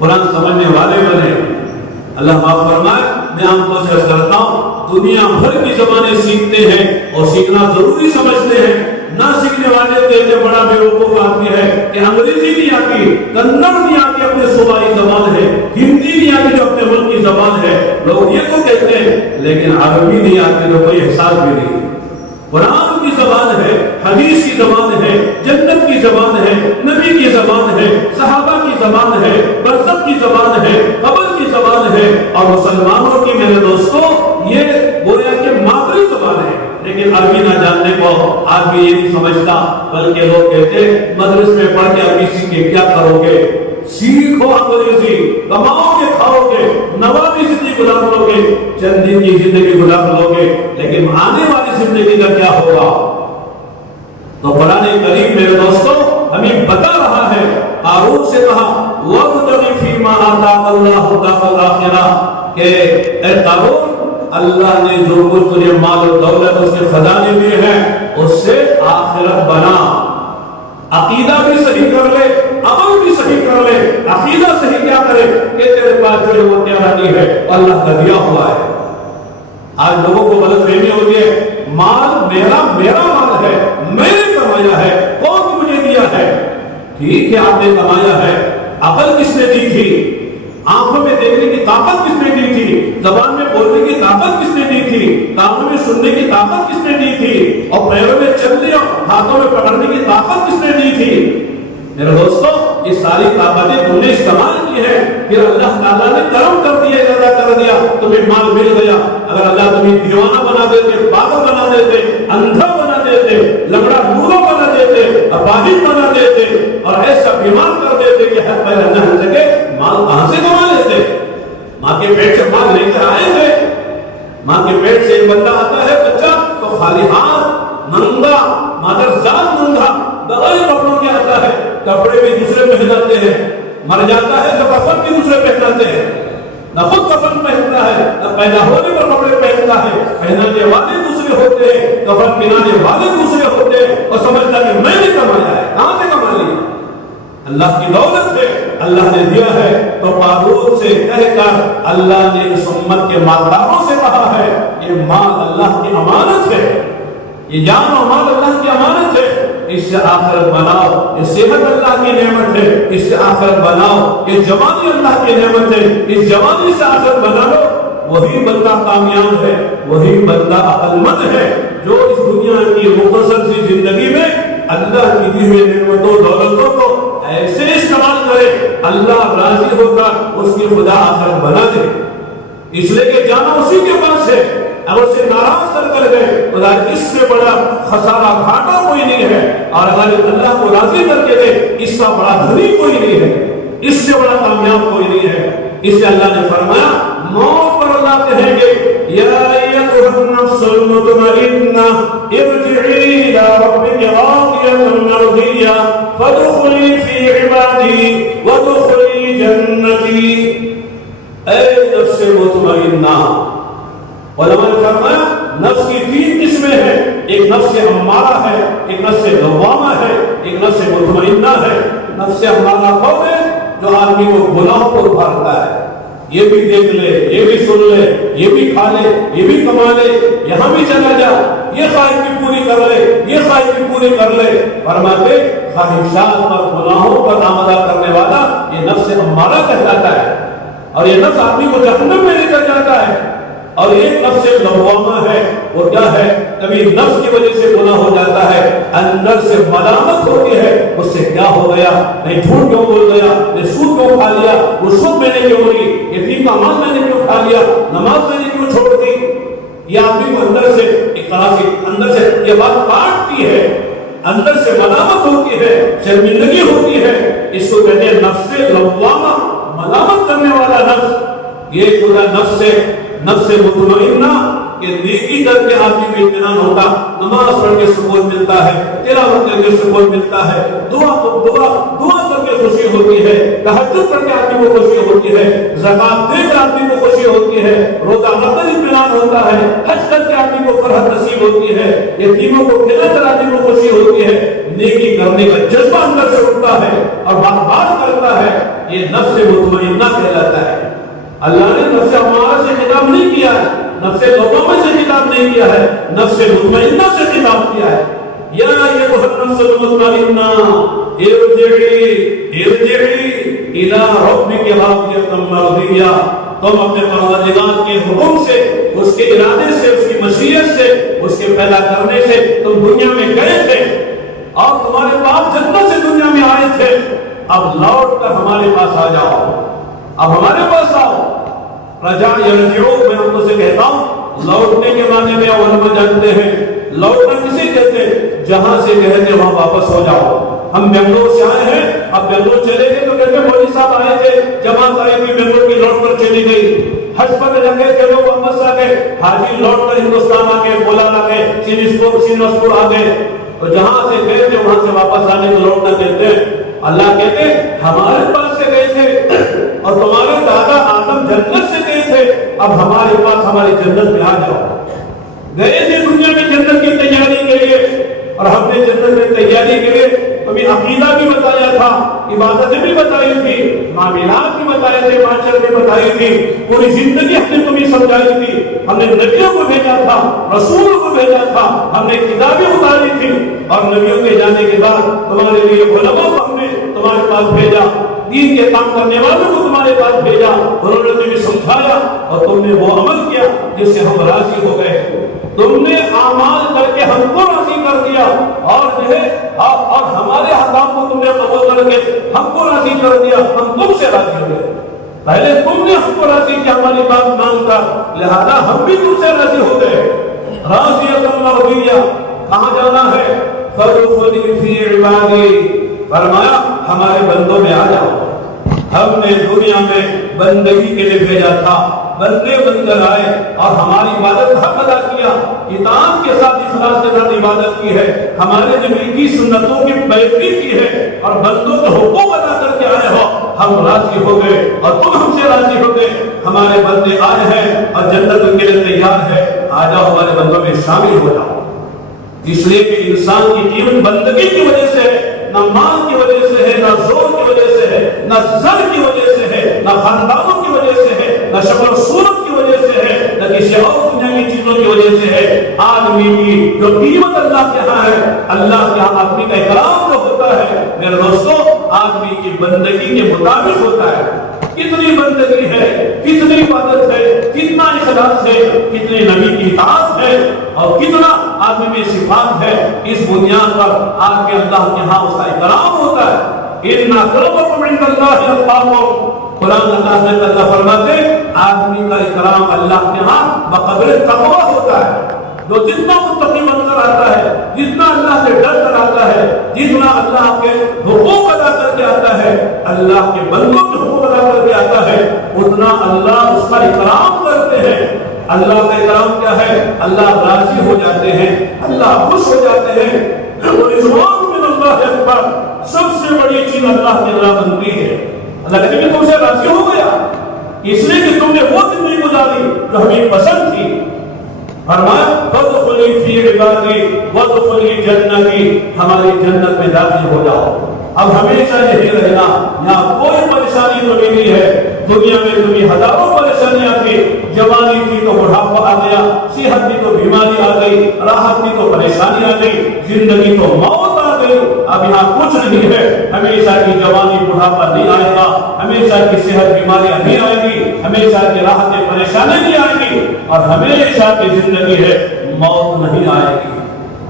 قرآن سمجھنے والے بنے۔ اللہ معاف فرمائے، میں عام طور سے عرض کرتا ہوں، دنیا بھر کی زبانیں سیکھتے ہیں اور سیکھنا ضروری سمجھتے ہیں، نہ سیکھنے والے کہتے بڑا بیوقوف آدمی ہے کہ انگریزی نہیں آتی، کنڑ نہیں آتی، اپنے صوبائی زبان ہے، ہندی نہیں آتی جو اپنے ملک کی زبان ہے، لوگ یہ تو کہتے ہیں، لیکن عربی نہیں آتی تو کوئی احساس بھی نہیں۔ قرآن کی زبان ہے، حدیث کی زبان ہے، جنت کی زبان ہے، نبی کی زبان ہے، صحابہ کی زبان ہے، برزخ کی زبان ہے، قبر کی زبان ہے، اور مسلمانوں کی میرے دوستو یہ گویا کہ مادری زبان ہے۔ لیکن عربی نہ جاننے کو آدمی یہ نہیں سمجھتا، بلکہ لوگ کہتے مدرس میں پڑھ کے عربی سیکھ کے کیا کرو گے؟ سیکھو انگریزی، کماؤ گے، کھاؤ گے، نوامی زندگی گزار لو گے، چند دن کی زندگی گزار لو گے، لیکن آنے والی زندگی کا کیا ہوگا؟ تو قرآن کریم میرے دوستوں ہمیں بتا رہا ہے، قارون سے کہا وَابْتَغِ فِيمَا آتَاكَ اللَّهُ الدَّارَ الْآخِرَةَ کہ اے قارون، اللہ نے جو کچھ تجھے مال و دولت اس کے خزانے دیے ہیں اس سے آخرت بنا، عقیدہ بھی صحیح کر لے، عمل بھی صحیح کر لے۔ عقیدہ صحیح کیا کرے کہ تیرے پاس جو ہے وہ تیرا نہیں ہے، اللہ کا دیا ہوا ہے۔ آج لوگوں کو غلط فہمی ہوتی ہے، مال میرا مال ہے، میں نے کمایا ہے، کون مجھے دیا ہے؟ ٹھیک ہے آپ نے کمایا ہے، عقل کس نے دی تھی؟ آنکھوں میں دیکھنے کی طاقت کس نے دی تھی؟ زبان میں بولنے کی طاقت کس نے دی تھی؟ کانوں میں سننے کی طاقت کس نے دی تھی؟ اور پیروں میں چلنے اور ہاتھوں میں پکڑنے کی طاقت کس نے دی تھی؟ میرے دوستوں یہ ساری طاقتیں تم نے استعمال کی ہے، پھر اللہ تعالیٰ نے کرم کر دیا، زیادہ کر دیا، تمہیں مال مل گیا۔ اگر اللہ تمہیں دیوانہ بنا دیتے، پاگل بنا دیتے، اندھا بنا دیتے، لنگڑا لولا بنا دیتے، اپاہج بنا دیتے اور ایسا بیمار کر دیتے کہ حد پیدا نہ ہو سکے، مال کہاں سے کما لیتے؟ ماں کے پیٹ سے مال لے کر آئے تھے؟ ماں کے پیٹ سے ایک بندہ آتا ہے بچہ تو خالی ہاتھ، ننگا، مادرزاد ننگا، بغیر کپڑوں کے آتا ہے، کپڑے بھی دوسرے پہناتے ہیں، مر جاتا ہے تو کفن بھی دوسرے پہناتے ہیں، نہ خود کفن پہنتا ہے، نہ پیدا ہونے پر کپڑے پہنتا ہے، پہنانے والے دوسرے ہوتے ہیں، کفن پہنانے والے دوسرے ہوتے ہیں، اور سمجھتا ہے میں نے کمایا ہے۔ کہاں سے کما لیا؟ اللہ کی دولت ہے، اللہ نے دیا ہے۔ تو قارون سے کہہ کر اللہ نے اس امت کے مالداروں سے کہا ہے یہ مال اللہ کی امانت ہے، یہ جان و مال اللہ کی امانت ہے، اس سے آخرت بناؤ۔ یہ صحت اللہ کی نعمت ہے، اس سے آخرت بناؤ۔ یہ جوانی اللہ کی نعمت ہے، اس جوانی سے آخرت بنا لو۔ وہی بندہ کامیاب ہے، وہی بندہ عقل مند ہے جو اس دنیا کی مختصر سی زندگی میں اللہ کی دی ہوئی نعمتوں دولتوں کو ایسے استعمال کرے اللہ راضی ہو کر اس کی خدا آخرت بنا دے۔ اس لیے کہ جانا اسی کے پاس ہے، اگر اسے ناراض کر گئے تو اس سے بڑا خسارہ گھاٹا کوئی نہیں ہے، اور اگر اللہ کو راضی کر کے دے اس سے بڑا دھنی کوئی نہیں ہے، اس سے بڑا کامیاب کوئی نہیں ہے۔ اس سے اللہ نے فرمایا موت پر اللہ کہیں گے یا ایھا النفس المطمئنہ ارجعی الی ربک راضیۃ مرضیہ فادخلی فی عبادی وادخلی جنتی۔ اے نفس مطمئنہ، علماء نے فرمایا نفس کی تین قسمیں ہیں، ایک نفس امارہ ہے، ایک نفس لوامہ ہے، ایک نفس مطمئنہ ہے۔ نفس امارہ کون ہے؟ جو آدمی کو گناہوں کو ابھارتا ہے، یہ بھی دیکھ لے، یہ بھی سن لے، یہ بھی کھا لے، یہ بھی کما لے، یہاں بھی چلا جا، یہ خواہش بھی پوری کر لے، یہ خواہش بھی پوری کر لے۔ فرماتے خواہشات پر، گناہوں پر آمدہ کرنے والا یہ نفس امارہ کہلاتا ہے، اور یہ نفس آدمی کو جہنم میں لے کر جاتا ہے۔ اور ایک نفس لوامہ ہے، وہ کیا ہے؟ کبھی نفس کی وجہ سے گناہ ہو جاتا ہے، اندر سے ملامت ہوتی ہے، اس سے کیا ہو گیا، میں جھوٹ کیوں بول گیا، میں سود کیوں کھا لیا، رشوت میں نے کیوں لی، یتیم کا مال میں نے کیوں کھا لیا، نماز میں نے کیوں چھوڑ دی۔ یہ آدمی کو اندر سے ایک طرح سے اندر سے یہ بات کاٹتی ہے، اندر سے ملامت ہوتی ہے، شرمندگی ہوتی ہے۔ اس کو کہتے ہیں نفس لوامہ، ملامت کرنے والا نفس۔ یہ خدا نفس مطمئنہ کہ نیکی کر کے آدمی کو اطمینان ہوتا، نماز پڑھ کے سکون ملتا ہے، تلاوت کر کے سکون ملتا ہے، دعا کر کے خوشی ہوتی ہے، تہجد کر کے آدمی کو خوشی ہوتی ہے، زکات دے کر آدمی کو خوشی ہوتی ہے، روزہ رکھ کر اطمینان ہوتا ہے، حج کر کے آدمی کو فرحت نصیب ہوتی ہے، یتیموں کو کھلا کر آدمی کو خوشی ہوتی ہے، نیکی کرنے کا جذبہ اندر سے اٹھتا ہے اور بار بار کرتا ہے۔ یہ نفس مطمئنہ کہلاتا ہے۔ اللہ نے نفس امارہ سے خطاب نہیں کیا ہے، نفس لوامہ سے خطاب نہیں کیا ہے، نفس مطمئنہ سے خطاب کیا ہے۔ یا ایھا النفس المطمئنہ ارجعی الی ربک راضیۃ مرضیہ، تم اپنے پروردگار کے حکم سے، اس کے ارادے سے، اس کی مشیت سے، اس کے پیدا کرنے سے تم دنیا میں گئے تھے اور تمہارے باپ جنت سے دنیا میں آئے تھے، اب لوٹ کر ہمارے پاس آ جاؤ، اب ہمارے پاس آؤ۔ رجع یرجعو، میں ہم سے کہتا ہوں لوٹنے کے معنی میں علماء جانتے ہیں، لوٹنا کسے کہتے ہیں؟ جہاں سے گئے تھے وہاں واپس ہو جاؤ۔ ہم بنگلور سے آئے ہیں، اب بنگلور چلے گئے تو کہتے ہیں مولوی صاحب آئے تھے، جماعت آئی تھی بنگلور کی، لوٹ کر چلی گئی۔ حج پر لگے تھے لوگ، واپس آ گئے، حاجی لوٹ کر ہندوستان آ گئے، بولان آ گئے، سینسپور آ گئے، تو جہاں سے گئے تھے وہاں سے واپس آنے کو لوٹنا کہتے ہیں۔ اللہ کہتے ہیں ہمارے پاس سے گئے تھے اور تمہارے دادا آدم جنت سے گئے تھے، اب ہمارے پاس ہماری جنت میں آ جاؤ۔ گئے تھے دنیا میں جنت کی تیاری کے لیے، اور ہم نے جنت میں تیاری کے لیے تمہیں عقیدہ بھی بتایا تھا، عبادتیں بھی بتائی تھی، معاملات بھی بتائے تھے، معاشرت بھی بتائی تھی، پوری زندگی ہم نے تمہیں سمجھائی تھی، ہم نے نبیوں کو بھیجا تھا، رسولوں کو بھیجا تھا، ہم نے کتابیں اتاری تھی، اور نبیوں کے جانے کے بعد تمہارے لیے علماء کو ہم نے تمہارے پاس بھیجا، دین کے کام کرنے والوں کو تمہارے پاس بھیجا، انہوں نے تمہیں سمجھایا اور تم نے وہ عمل کیا جس سے ہم راضی ہو گئے۔ تم نے اعمال کر کے ہم کو راضی کر دیا، اور جو ہے اور ہمارے احکام کو تم نے قبول کر کے ہم کو راضی کر دیا، ہم تم سے راضی ہو گئے۔ پہلے تم نے ہم کو راضی کیا ہماری بات مان کر، لہذا ہم بھی تم سے راضی ہو گئے۔ راضیۃ مرضیہ، کہاں جانا ہے؟ فادخلی فی عبادی، فرمایا ہمارے بندوں میں آ جاؤ۔ ہم نے دنیا میں بندگی کے لیے بھیجا تھا، بندے بن کر آئے اور ہماری عبادت حق ادا کیا، اطاعت کے ساتھ، اخلاص کے ساتھ عبادت کی ہے، ہمارے نبی کی سنتوں کی پیروی کی ہے، اور بندوں کے حقوق ادا کر کے آئے ہو، ہم راضی ہو گئے اور تم ہم سے راضی ہو گئے۔ ہمارے بندے آئے ہیں اور جنت ان کے لیے تیار ہے، آ جاؤ ہمارے بندوں میں شامل ہو جاؤ۔ اس لیے کہ انسان کی قیمت بندگی کی وجہ سے ہے، نہ مال کی وجہ سے ہے، نہ زور کی وجہ سے ہے، نہ زر کی وجہ سے ہے، نہ خاندانوں کی وجہ سے ہے، نہ شکل صورت کی وجہ سے ہے، نہ کسی اور دنیا کی چیزوں کی وجہ سے ہے۔ آدمی کی جو قیمت اللہ کے ہاں ہے، اللہ کے ہاں آدمی کا اکرام جو ہوتا ہے میرے دوستو، آدمی کی بندگی کے مطابق ہوتا ہے۔ کتنی بندگی ہے، کتنی عبادت ہے، کتنا اخلاص ہے، کتنی نبی کی اطاعت ہے، اور کتنا آدمی میں صفات ہے، اس بنیاد پر آدمی اللہ کے ہاں اس کا اکرام ہوتا ہے۔ ان اکرمکم عند اللہ اتقاکم، قرآن اللہ فرماتے آدمی کا اکرام اللہ کے ہاں بقدر تقوی ہوتا ہے۔ جو جتنا متقی بن کر آتا ہے، جتنا اللہ سے ڈر کر آتا ہے، جتنا اللہ کے حقوق ادا کر کے آتا ہے، اللہ کے بندوں کے حقوق ادا کر کے آتا ہے، اتنا اللہ اس کا اکرام کرتے ہیں۔ اللہ کا اکرام کیا ہے؟ اللہ راضی ہو جاتے ہیں، اللہ خوش ہو جاتے ہیں۔ ورضوان من اللہ اکبر، سب سے بڑی چیز اللہ کی رضا بنتی ہے۔ اللہ کہتے ہیں تم سے راضی ہو گیا، اس لیے کہ تم نے وہ زندگی گزاری جو ہمیں پسند تھی، فرمایا فادخلی فی عبادی وادخلی جنتی، ہماری جنت میں داخل ہو جاؤ۔ اب ہمیشہ یہی رہنا، یہاں کوئی پریشانی تو نہیں ہے۔ دنیا میں کبھی ہزاروں پریشانیاں تھی، جوانی تھی تو بڑھاپا آ گیا، صحت تھی تو بیماری آ گئی، راحت تھی تو پریشانی آ گئی، زندگی تو موت آ گئی۔ اب یہاں کچھ نہیں ہے، ہمیشہ کی جوانی بڑھاپا نہیں آئے گا، ہمیشہ کی صحت بیماریاں نہیں آئے گی، ہمیشہ کی راحتیں پریشانی نہیں آئے گی، اور ہمیشہ کی زندگی ہے، موت نہیں آئے گی۔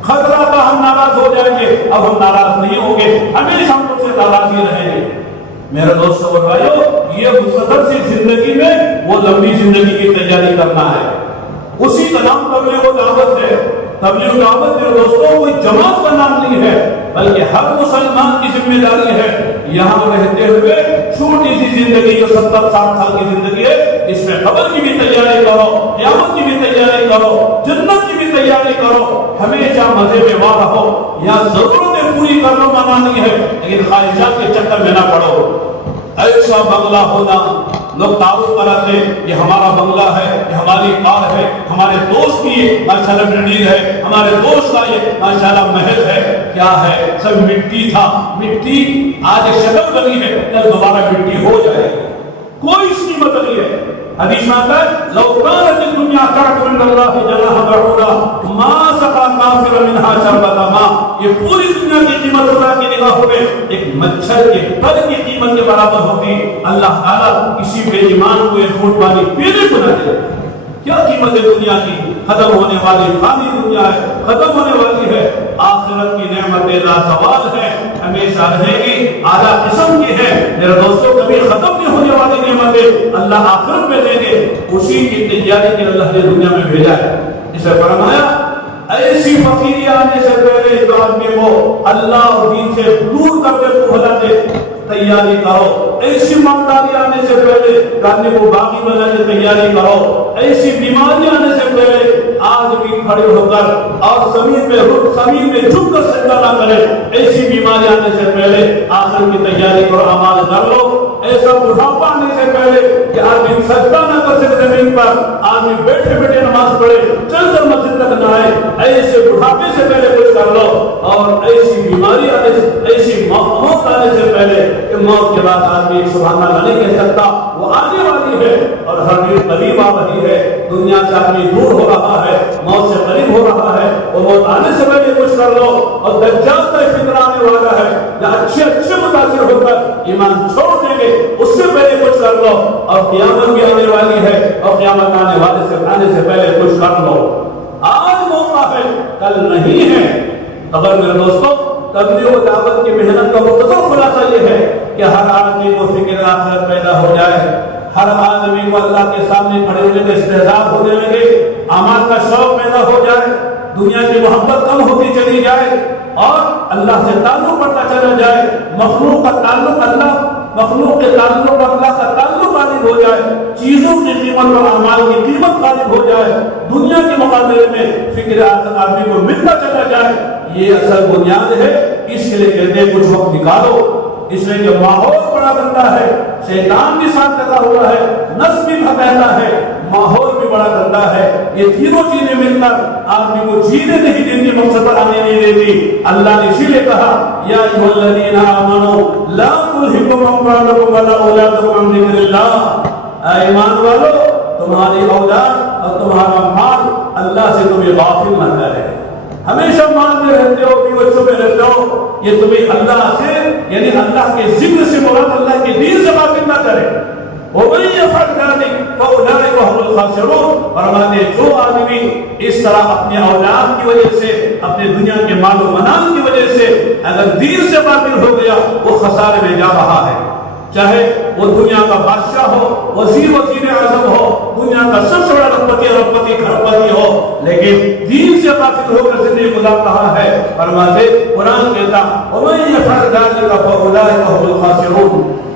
خطرہ تھا ہم ناراض ہو جائیں گے، اب ہم ناراض نہیں ہوں گے، ہمیشہ ہم سے ناراض ہی رہیں گے۔ میرے دوستو اور بھائیو، یہ مختصر سی زندگی میں وہ لمبی زندگی کی تیاری کرنا ہے، اسی کا نام تبلیغ و دعوت ہے۔ تبلیغ و دعوت میرے دوستوں کوئی جماعت کا نام نہیں ہے، بلکہ ہر مسلمان کی ذمہ داری ہے۔ یہاں رہتے ہوئے چھوٹی سی زندگی جو 70-60 سال کی زندگی ہے، اس میں قبر کی بھی تیاری کرو، قیامت کی بھی تیاری کرو، جنت کی بھی تیاری کرو، ہمیشہ مزے میں وہاں رہو۔ یہاں ضرورتیں پوری کرنا منع نہیں ہے، لیکن خواہشات کے چکر میں نہ پڑو۔ ایسا بنگلہ ہونا، لوگ تعارف کراتے یہ ہمارا بنگلہ ہے، یہ ہماری کار ہے، ہمارے دوست کی یہ ماشاءاللہ بلڈنگ ہے، ہمارے دوست کا یہ ماشاءاللہ محل ہے۔ کیا ہے؟ سب مٹی تھا، مٹی آج شکل بنی ہے، کل دوبارہ مٹی ہو جائے گی، کوئی اس کی قیمت نہیں ہے۔ حدیث میں آتا ہے لو کانت الدنیا تعدل عند اللہ جناح بعوضہ ما سقى کافرا منها شربة ماء، یہ پوری دنیا کی قیمت اللہ کی نگاہوں میں ایک مچھر کے پر کی قیمت کے برابر ہوتی، اللہ تعالیٰ کسی بے ایمان کو ایک گھونٹ پانی پینے کو نہ دے۔ کیا قیمت ہے دنیا کی؟ ختم ہونے والی فانی دنیا ہے، ختم ہونے والی ہے۔ آخرت کی نعمتیں لازوال ہے، ہمیشہ رہے گی، اعلیٰ قسم کی ہے۔ میرے دوستوں کبھی ختم نہیں ہونے والی نعمتیں اللہ آخرت میں دیں گے، اسی کی تیاری کے اللہ نے دنیا میں بھیجا ہے۔ اسے فرمایا ایسی فقیری آنے سے پہلے جو آدمی کو اللہ اور دین سے دور کر کے بھلا دے، تیاری کرو۔ ایسی مالداری آنے سے پہلے گانے کو باغی بنانے کی تیاری کرو۔ ایسی بیماری آنے سے پہلے آج بھی کھڑے ہو کر اور زمین میں جھک کر سجدہ نہ کرے۔ ایسی بیماری آنے سے پہلے آخر کی تیاری کرو، اعمال کر لو۔ ایسا بڑھاپا آنے سے پہلے کہ آدمی سجدہ نہ کر سکے زمین پر، آدمی بیٹھے بیٹھے نماز پڑھے، چل کر مسجد تک نہ آئے، ایسے بڑھاپے سے پہلے کچھ کر لو۔ اور ایسی بیماری آنے سے، ایسی موت آنے سے پہلے کہ موت کے بعد آدمی سبحان اللہ نہیں کہہ سکتا، وہ آنے والی ہے اور ہر دن قریب آ رہی ہے۔ دنیا سے آدمی دور ہو رہا ہے، موت سے قریب ہو رہا ہے، وہ موت آنے سے پہلے کچھ کر لو۔ اور دجال کا فکر آنے والا ہے، یا اچھے متاثر ہو کر ایمان چھوڑ دیں گے، اس سے پہلے کچھ کر لو۔ اور قیامت بھی آنے والی ہے، اور قیامت آنے سے پہلے کچھ کر لو۔ آج موقع ہے، کل نہیں ہے۔ اگر میرے دوستوں تبلیغ و دعوت کی محنت کا مختصر خلاصہ یہ ہے کہ ہر آدمی کو فکر آخرت پیدا ہو جائے، ہر آدمی کو اللہ کے سامنے کھڑے ہونے کا استعداد ہونے لگے، اعمال کا شوق پیدا ہو جائے، دنیا کی محبت کم ہوتی چلی جائے اور اللہ سے تعلق بڑھتا چلا جائے، مخلوق کا تعلق اللہ کا تعلق غالب ہو جائے، چیزوں کی قیمت اور اعمال کی قیمت غالب ہو جائے، دنیا کے مقابلے میں فکر آدمی کو ملتا چلا جائے۔ یہ اصل بنیاد ہے۔ اس کے لیے کہتے ہیں کچھ وقت نکالو، اس لیے کہ ماحول بڑا گندا ہے، شیطان بھی ساتھ لگا ہوا ہے، نفس بھی بھٹکتا ہے، ماحول بھی بڑا گندا ہے۔ یہ تینوں چیزیں مل کر آدمی کو جینے نہیں دیتی، مقصد پر آنے نہیں دیتی۔ اللہ نے اسی لیے کہا یا ایھا الذین آمنوا لا تلھکم اموالکم ولا اولادکم عن ذکر اللہ، اے ایمان والو تمہاری اولاد اور تمہارا مال اللہ سے تمہیں غافل نہ کرے۔ ہمیشہ مال میں رہتے ہو، بچوں میں رہتے ہو، یہ تمہیں اللہ سے یعنی اللہ کے ذکر سے مراد اللہ کے دین سے غافل نہ کرے۔ وَمَن يَفْعَلْ ذَلِكَ فَأُولَٰئِكَ هُمُ الْخَاسِرُونَ، فرماتے جو آدمی اس طرح اپنے اولاد کی وجہ سے، اپنے دنیا کے مال و منال کی وجہ سے اگر دین سے غافل ہو گیا، وہ خسارے میں جا رہا ہے۔ چاہے وہ دنیا کا بادشاہ ہو، وزیر اعظم ہو، دنیا کا سب سے بڑا ربپتی کھرپتی ہو، لیکن دین سے غافل ہو کر زندگی گزار رہا ہے۔ فرماتے قرآن کہتا وَمَن يَفْعَلْ ذَلِكَ فَأُولَٰئِكَ هُمُ الْخَاسِرُونَ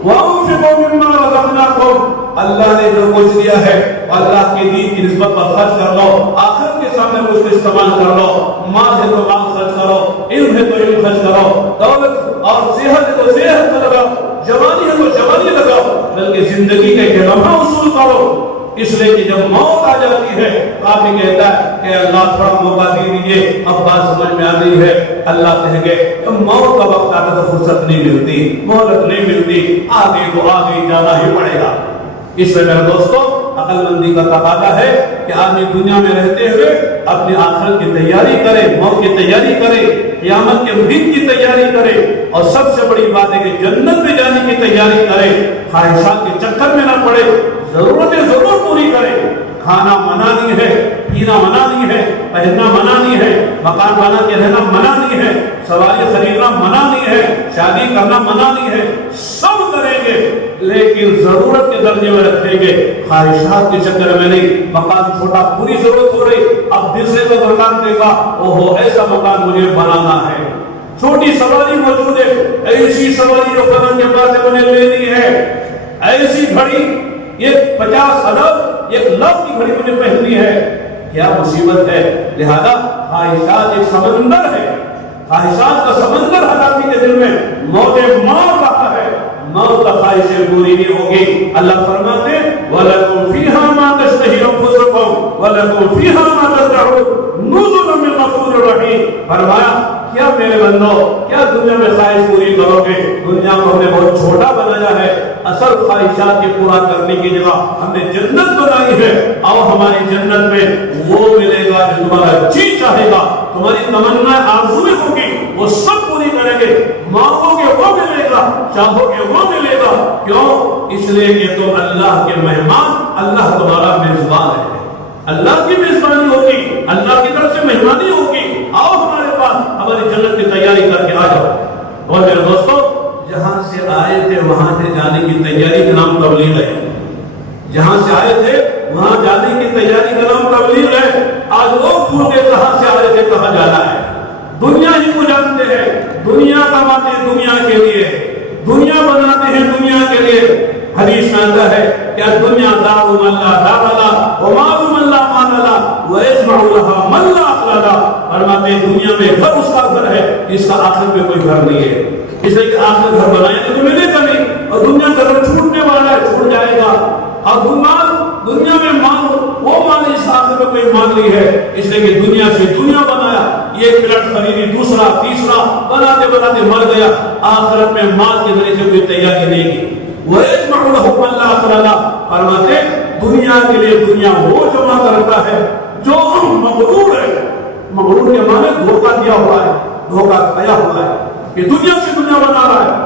وَأَنفِقُوا مِمَّا رَزَقْنَاكُمْ، اللہ نے جو کچھ دیا ہے اللہ کے دین کی نسبت پر خرچ کر لو، آخرت کے سامنے اس کو استعمال کر لو۔ مال ہے تو مال خرچ کرو، علم ہے تو علم خرچ کرو، دولت اور صحت ہے تو صحت کو لگاؤ، جوانی ہے تو جوانی لگاؤ، بلکہ زندگی کا ایک لمحہ وصول کرو۔ اس لیے کہ جب موت آ جاتی ہے تو آدمی کہتا ہے کہ اللہ تھوڑا موقع دے دیجیے، اب بات سمجھ میں آ رہی ہے۔ اللہ کہیں گے جب موت کا وقت آتا تو فرصت نہیں ملتی، مہلت نہیں ملتی، آگے تو آگے جانا ہی پڑے گا۔ اس لیے میرے دوستو عقل مندی کا تقاضا ہے کہ آدمی دنیا میں رہتے ہوئے اپنی آخرت کی تیاری کرے، موت کی تیاری کرے، قیامت کے دن کی تیاری کرے، اور سب سے بڑی بات ہے کہ جنت میں جانے کی تیاری کرے، خواہشات کے چکر میں نہ پڑے، ضرورتیں ضرور پوری کرے۔ کھانا منع نہیں ہے، پینا منع نہیں ہے، پہننا منع نہیں ہے، مکان بنا کے رہنا منع نہیں ہے، سواری خریدنا منع نہیں ہے، شادی کرنا منع نہیں ہے، سب کریں گے لیکن ضرورت کے درجے میں رکھیں گے، خواہشات کے چکر میں نہیں۔ مکان چھوٹا پوری ضرورت ہو رہی، اب دوسرے کو مکان دے گا، اوہو ایسا مکان مجھے بنانا ہے۔ چھوٹی سواری موجود ہے، ایسی سواری جو فلاں کے پاس ہے مجھے لینی ہے، ایسی گھڑی یہ 50 ارب 1 لاکھ کی گھڑی مجھے پہننی ہے، کیا مصیبت ہے۔ لہذا خواہشات ایک سمندر ہے، خواہشات کا سمندر ہر آدمی کے دل میں موت مار رہا ہے، موت کا خواہشیں پوری نہیں ہوگی۔ اللہ فرماتے وَلَكُمْ فِيهَا مَا تَشْتَهِي أَنفُسُكُمْ وَلَكُمْ فِيهَا مَا تَدَّعُونَ نُزُلٌ مِّن غَفُورٍ رَحِيمٍ۔ فرمایا کیا میرے بندو کیا دنیا میں خواہش پوری کرو گے؟ دنیا کو ہم نے بہت چھوٹا بنایا ہے، اصل خواہشات کے پورا کرنے کی جگہ ہم نے جنت بنائی ہے، اور ہماری جنت میں وہ ملے گا جو تمہارا جی چاہے گا، تمہاری تمنا آرزویں ہوگی وہ سب پوری کریں گے، مانگو گے وہ ملے گا، چاہو گے وہ ملے گا۔ کیوں؟ اس لیے کہ تم اللہ کے مہمان، اللہ تمہارا میزبان ہے، اللہ کی میزبانی ہوگی، اللہ کی طرف سے مہمانی ہوگی، آؤ ہمارے پاس، ہماری جنت کی تیاری کر کے آ جاؤ۔ اور میرے دوستو جہاں سے آئے تھے وہاں سے جانے کی تیاری کا نام تبلیغ ہے، جہاں سے آئے تھے وہاں جانے کی تیاری کا نام تبلیغ ہے۔ آج لوگ بھول گئے کہاں سے آئے تھے کہاں جانا ہے، دنیا ہی کو جانتے ہیں، دنیا کماتے ہیں دنیا کے لیے، دنیا بناتے ہیں دنیا کے لیے۔ حدیث میں آتا ہے کہ دنیا دار من لا دار لها ومال من لا مال له ويجمع لها من لا عقل له۔ فرماتے ہیں دنیا میں گھر اس کا گھر ہے، اس کا آخرت میں کوئی گھر نہیں ہے، اس لیے کہ آخرت گھر بنایا تو ملے گا نہیں، اور دنیا کا گھر چھوٹنے والا ہے، چھوٹ جائے گا۔ اور دنیا میں مال وہ مال اس آخرت میں کوئی مال نہیں ہے، اس لیے کہ دنیا سے دنیا بنایا، یہ پلٹ خریدی، دوسرا تیسرا، بناتے بناتے مر گیا، آخرت میں مال کے ذریعے سے کوئی تیاری نہیں کی۔ وَيَجْمَعُ لَهُ مَن لَا عَقْلَ لَهُ۔ فرماتے دنیا کے لیے دنیا وہ جمع کرتا ہے جو مغرور ہے، مغرور کے معنی دھوکہ دیا ہوا ہے، دھوکہ کھایا ہوا ہے، کہ دنیا سے دنیا بنا رہا ہے۔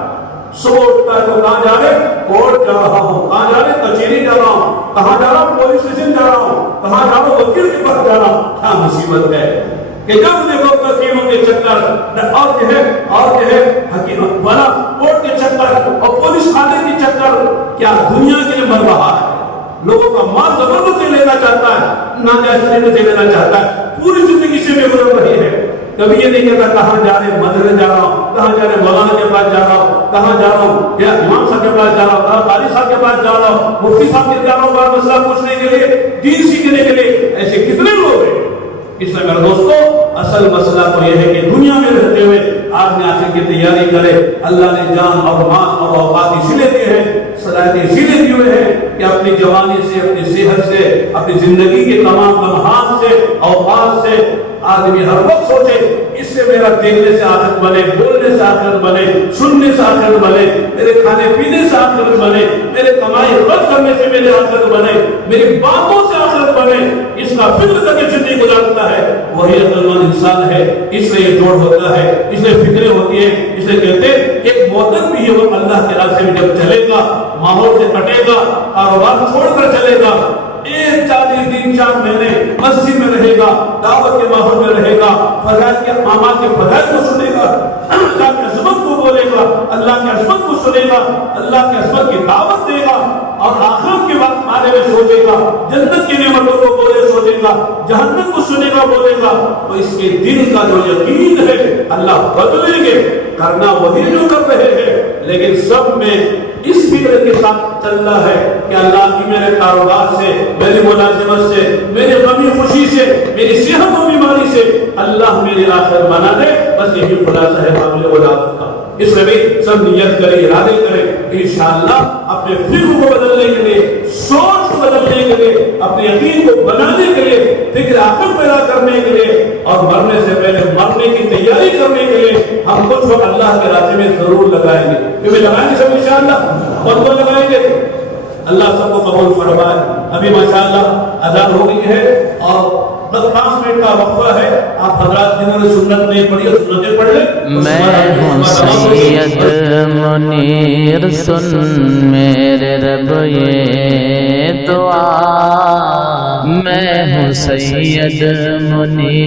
صبح اٹھتا ہے تو کہاں جا رہے؟ کورٹ جا رہا ہوں، کہاں جا رہے؟ کچہری جا رہا ہوں، کہاں جا رہا ہوں؟ پولیس اسٹیشن جا رہا ہوں، کہاں جا رہا ہوں؟ وکیل کے پاس جا رہا ہوں۔ کیا مصیبت ہے کہ جب دیکھو وکیلوں کے چکر اور حکیم والا کورٹ کے چکر اور پولیس خانے کے چکر، کیا دنیا کے لیے مر رہا ہے، لوگوں کا مال زبردستی سے لینا چاہتا ہے، ناجائز طریقے سے لینا چاہتا ہے، پوری زندگی سے بے گزر رہی ہے۔ کبھی یہ نہیں کہتا کہاں جا رہے؟ مدرسے جا رہا ہوں، کہاں جا رہے؟ مولانا کے پاس جا رہا ہوں، کہاں جا رہا ہوں؟ یا امام صاحب کے پاس جا رہا ہوں، کہاں قاری صاحب کے پاس جا رہا ہوں، مفتی صاحب کے جا رہا ہوں، بڑا مسئلہ پوچھنے کے لیے، دین سیکھنے کے لیے۔ ایسے کتنے لوگ ہیں؟ اس لیے میرے دوستو اصل مسئلہ تو یہ ہے کہ دنیا میں رہتے ہوئے آدمی آخر کی تیاری کرے۔ اللہ نے جان اور مال اور اوقات اسی لیے دیے ہیں، صلاحیتیں اسی لیے دیے ہوئے ہیں کہ اپنی جوانی سے، اپنی صحت سے، اپنی زندگی کے تمام لمحات سے، اوقات سے آدمی ہر وقت سوچے اس سے میرا دیکھنے سے آخرت بنے، بولنے سے آخرت بنے، سننے سے آخرت بنے، میرے کھانے پینے سے آخرت بنے، میرے کمائی خرچ کرنے سے میرے آخرت بنے، میری باتوں سے آخرت بنے۔ اس کا فکر کر کے زندگی گزارتا ہے وہی عقل مند انسان ہے۔ اس لیے یہ جوڑ ہوتا ہے، اس لیے فکریں ہوتی ہیں، اس لیے کہتے ہیں ایک موتن بھی ہے وہ اللہ کے راستے میں جب چلے گا، ماحول سے کٹے گا، کاروبار چھوڑ کر چلے گا، 40 دن 4 مہینے مسجد میں رہے گا، دعوت کے ماحول میں رہے گا، فضائل کے اعمال کے فضائل کو سنے گا، اللہ کی عظمت کو بولے گا، اللہ کی عظمت کو سنے گا، اللہ کی عظمت کی دعوت دے گا، اور آخرت کے بارے میں سوچے گا، جنت کی نعمتوں کو بولے سوچے گا، جہنم کو سنے گا بولے گا، تو اس کے دل کا جو یقین ہے اللہ بدلیں گے۔ کرنا وہی جو کر رہے ہیں، لیکن سب میں اس فکر کے ساتھ چلنا ہے کہ اللہ کی میرے کاروبار سے، میری ملازمت سے، میری غمی خوشی سے، میری صحت و بیماری سے اللہ میری آخرت بنا دے۔ بس یہی خلاصہ ہے قابل ولادت کا۔ اس میں بھی سب نیت کریں، ارادے کریں، انشاءاللہ اپنے فکر کو بدلنے کے لیے، سوچ کو بدلنے کے لیے، اپنے یقین کو بنانے کے لیے، فکر عقل پیدا کرنے کے لیے، اور مرنے سے پہلے مرنے کی تیاری کرنے کے لیے ہم کچھ وقت اللہ کے راستے میں ضرور لگائیں گے. کیونکہ لگائیں گے سب انشاءاللہ، اور کون لگائیں گے؟ اللہ سب کو قبول فرمائے. ابھی ماشاءاللہ اذان ہو گئی ہے اور بس 5 منٹ کا وقفہ ہے. آپ حضرات جنہوں نے سنت نہیں پڑھی اور سنتیں پڑھ لیں. میں ہوں سید منیر، سن میرے رب یہ دعا. میں ہوں سید منیر.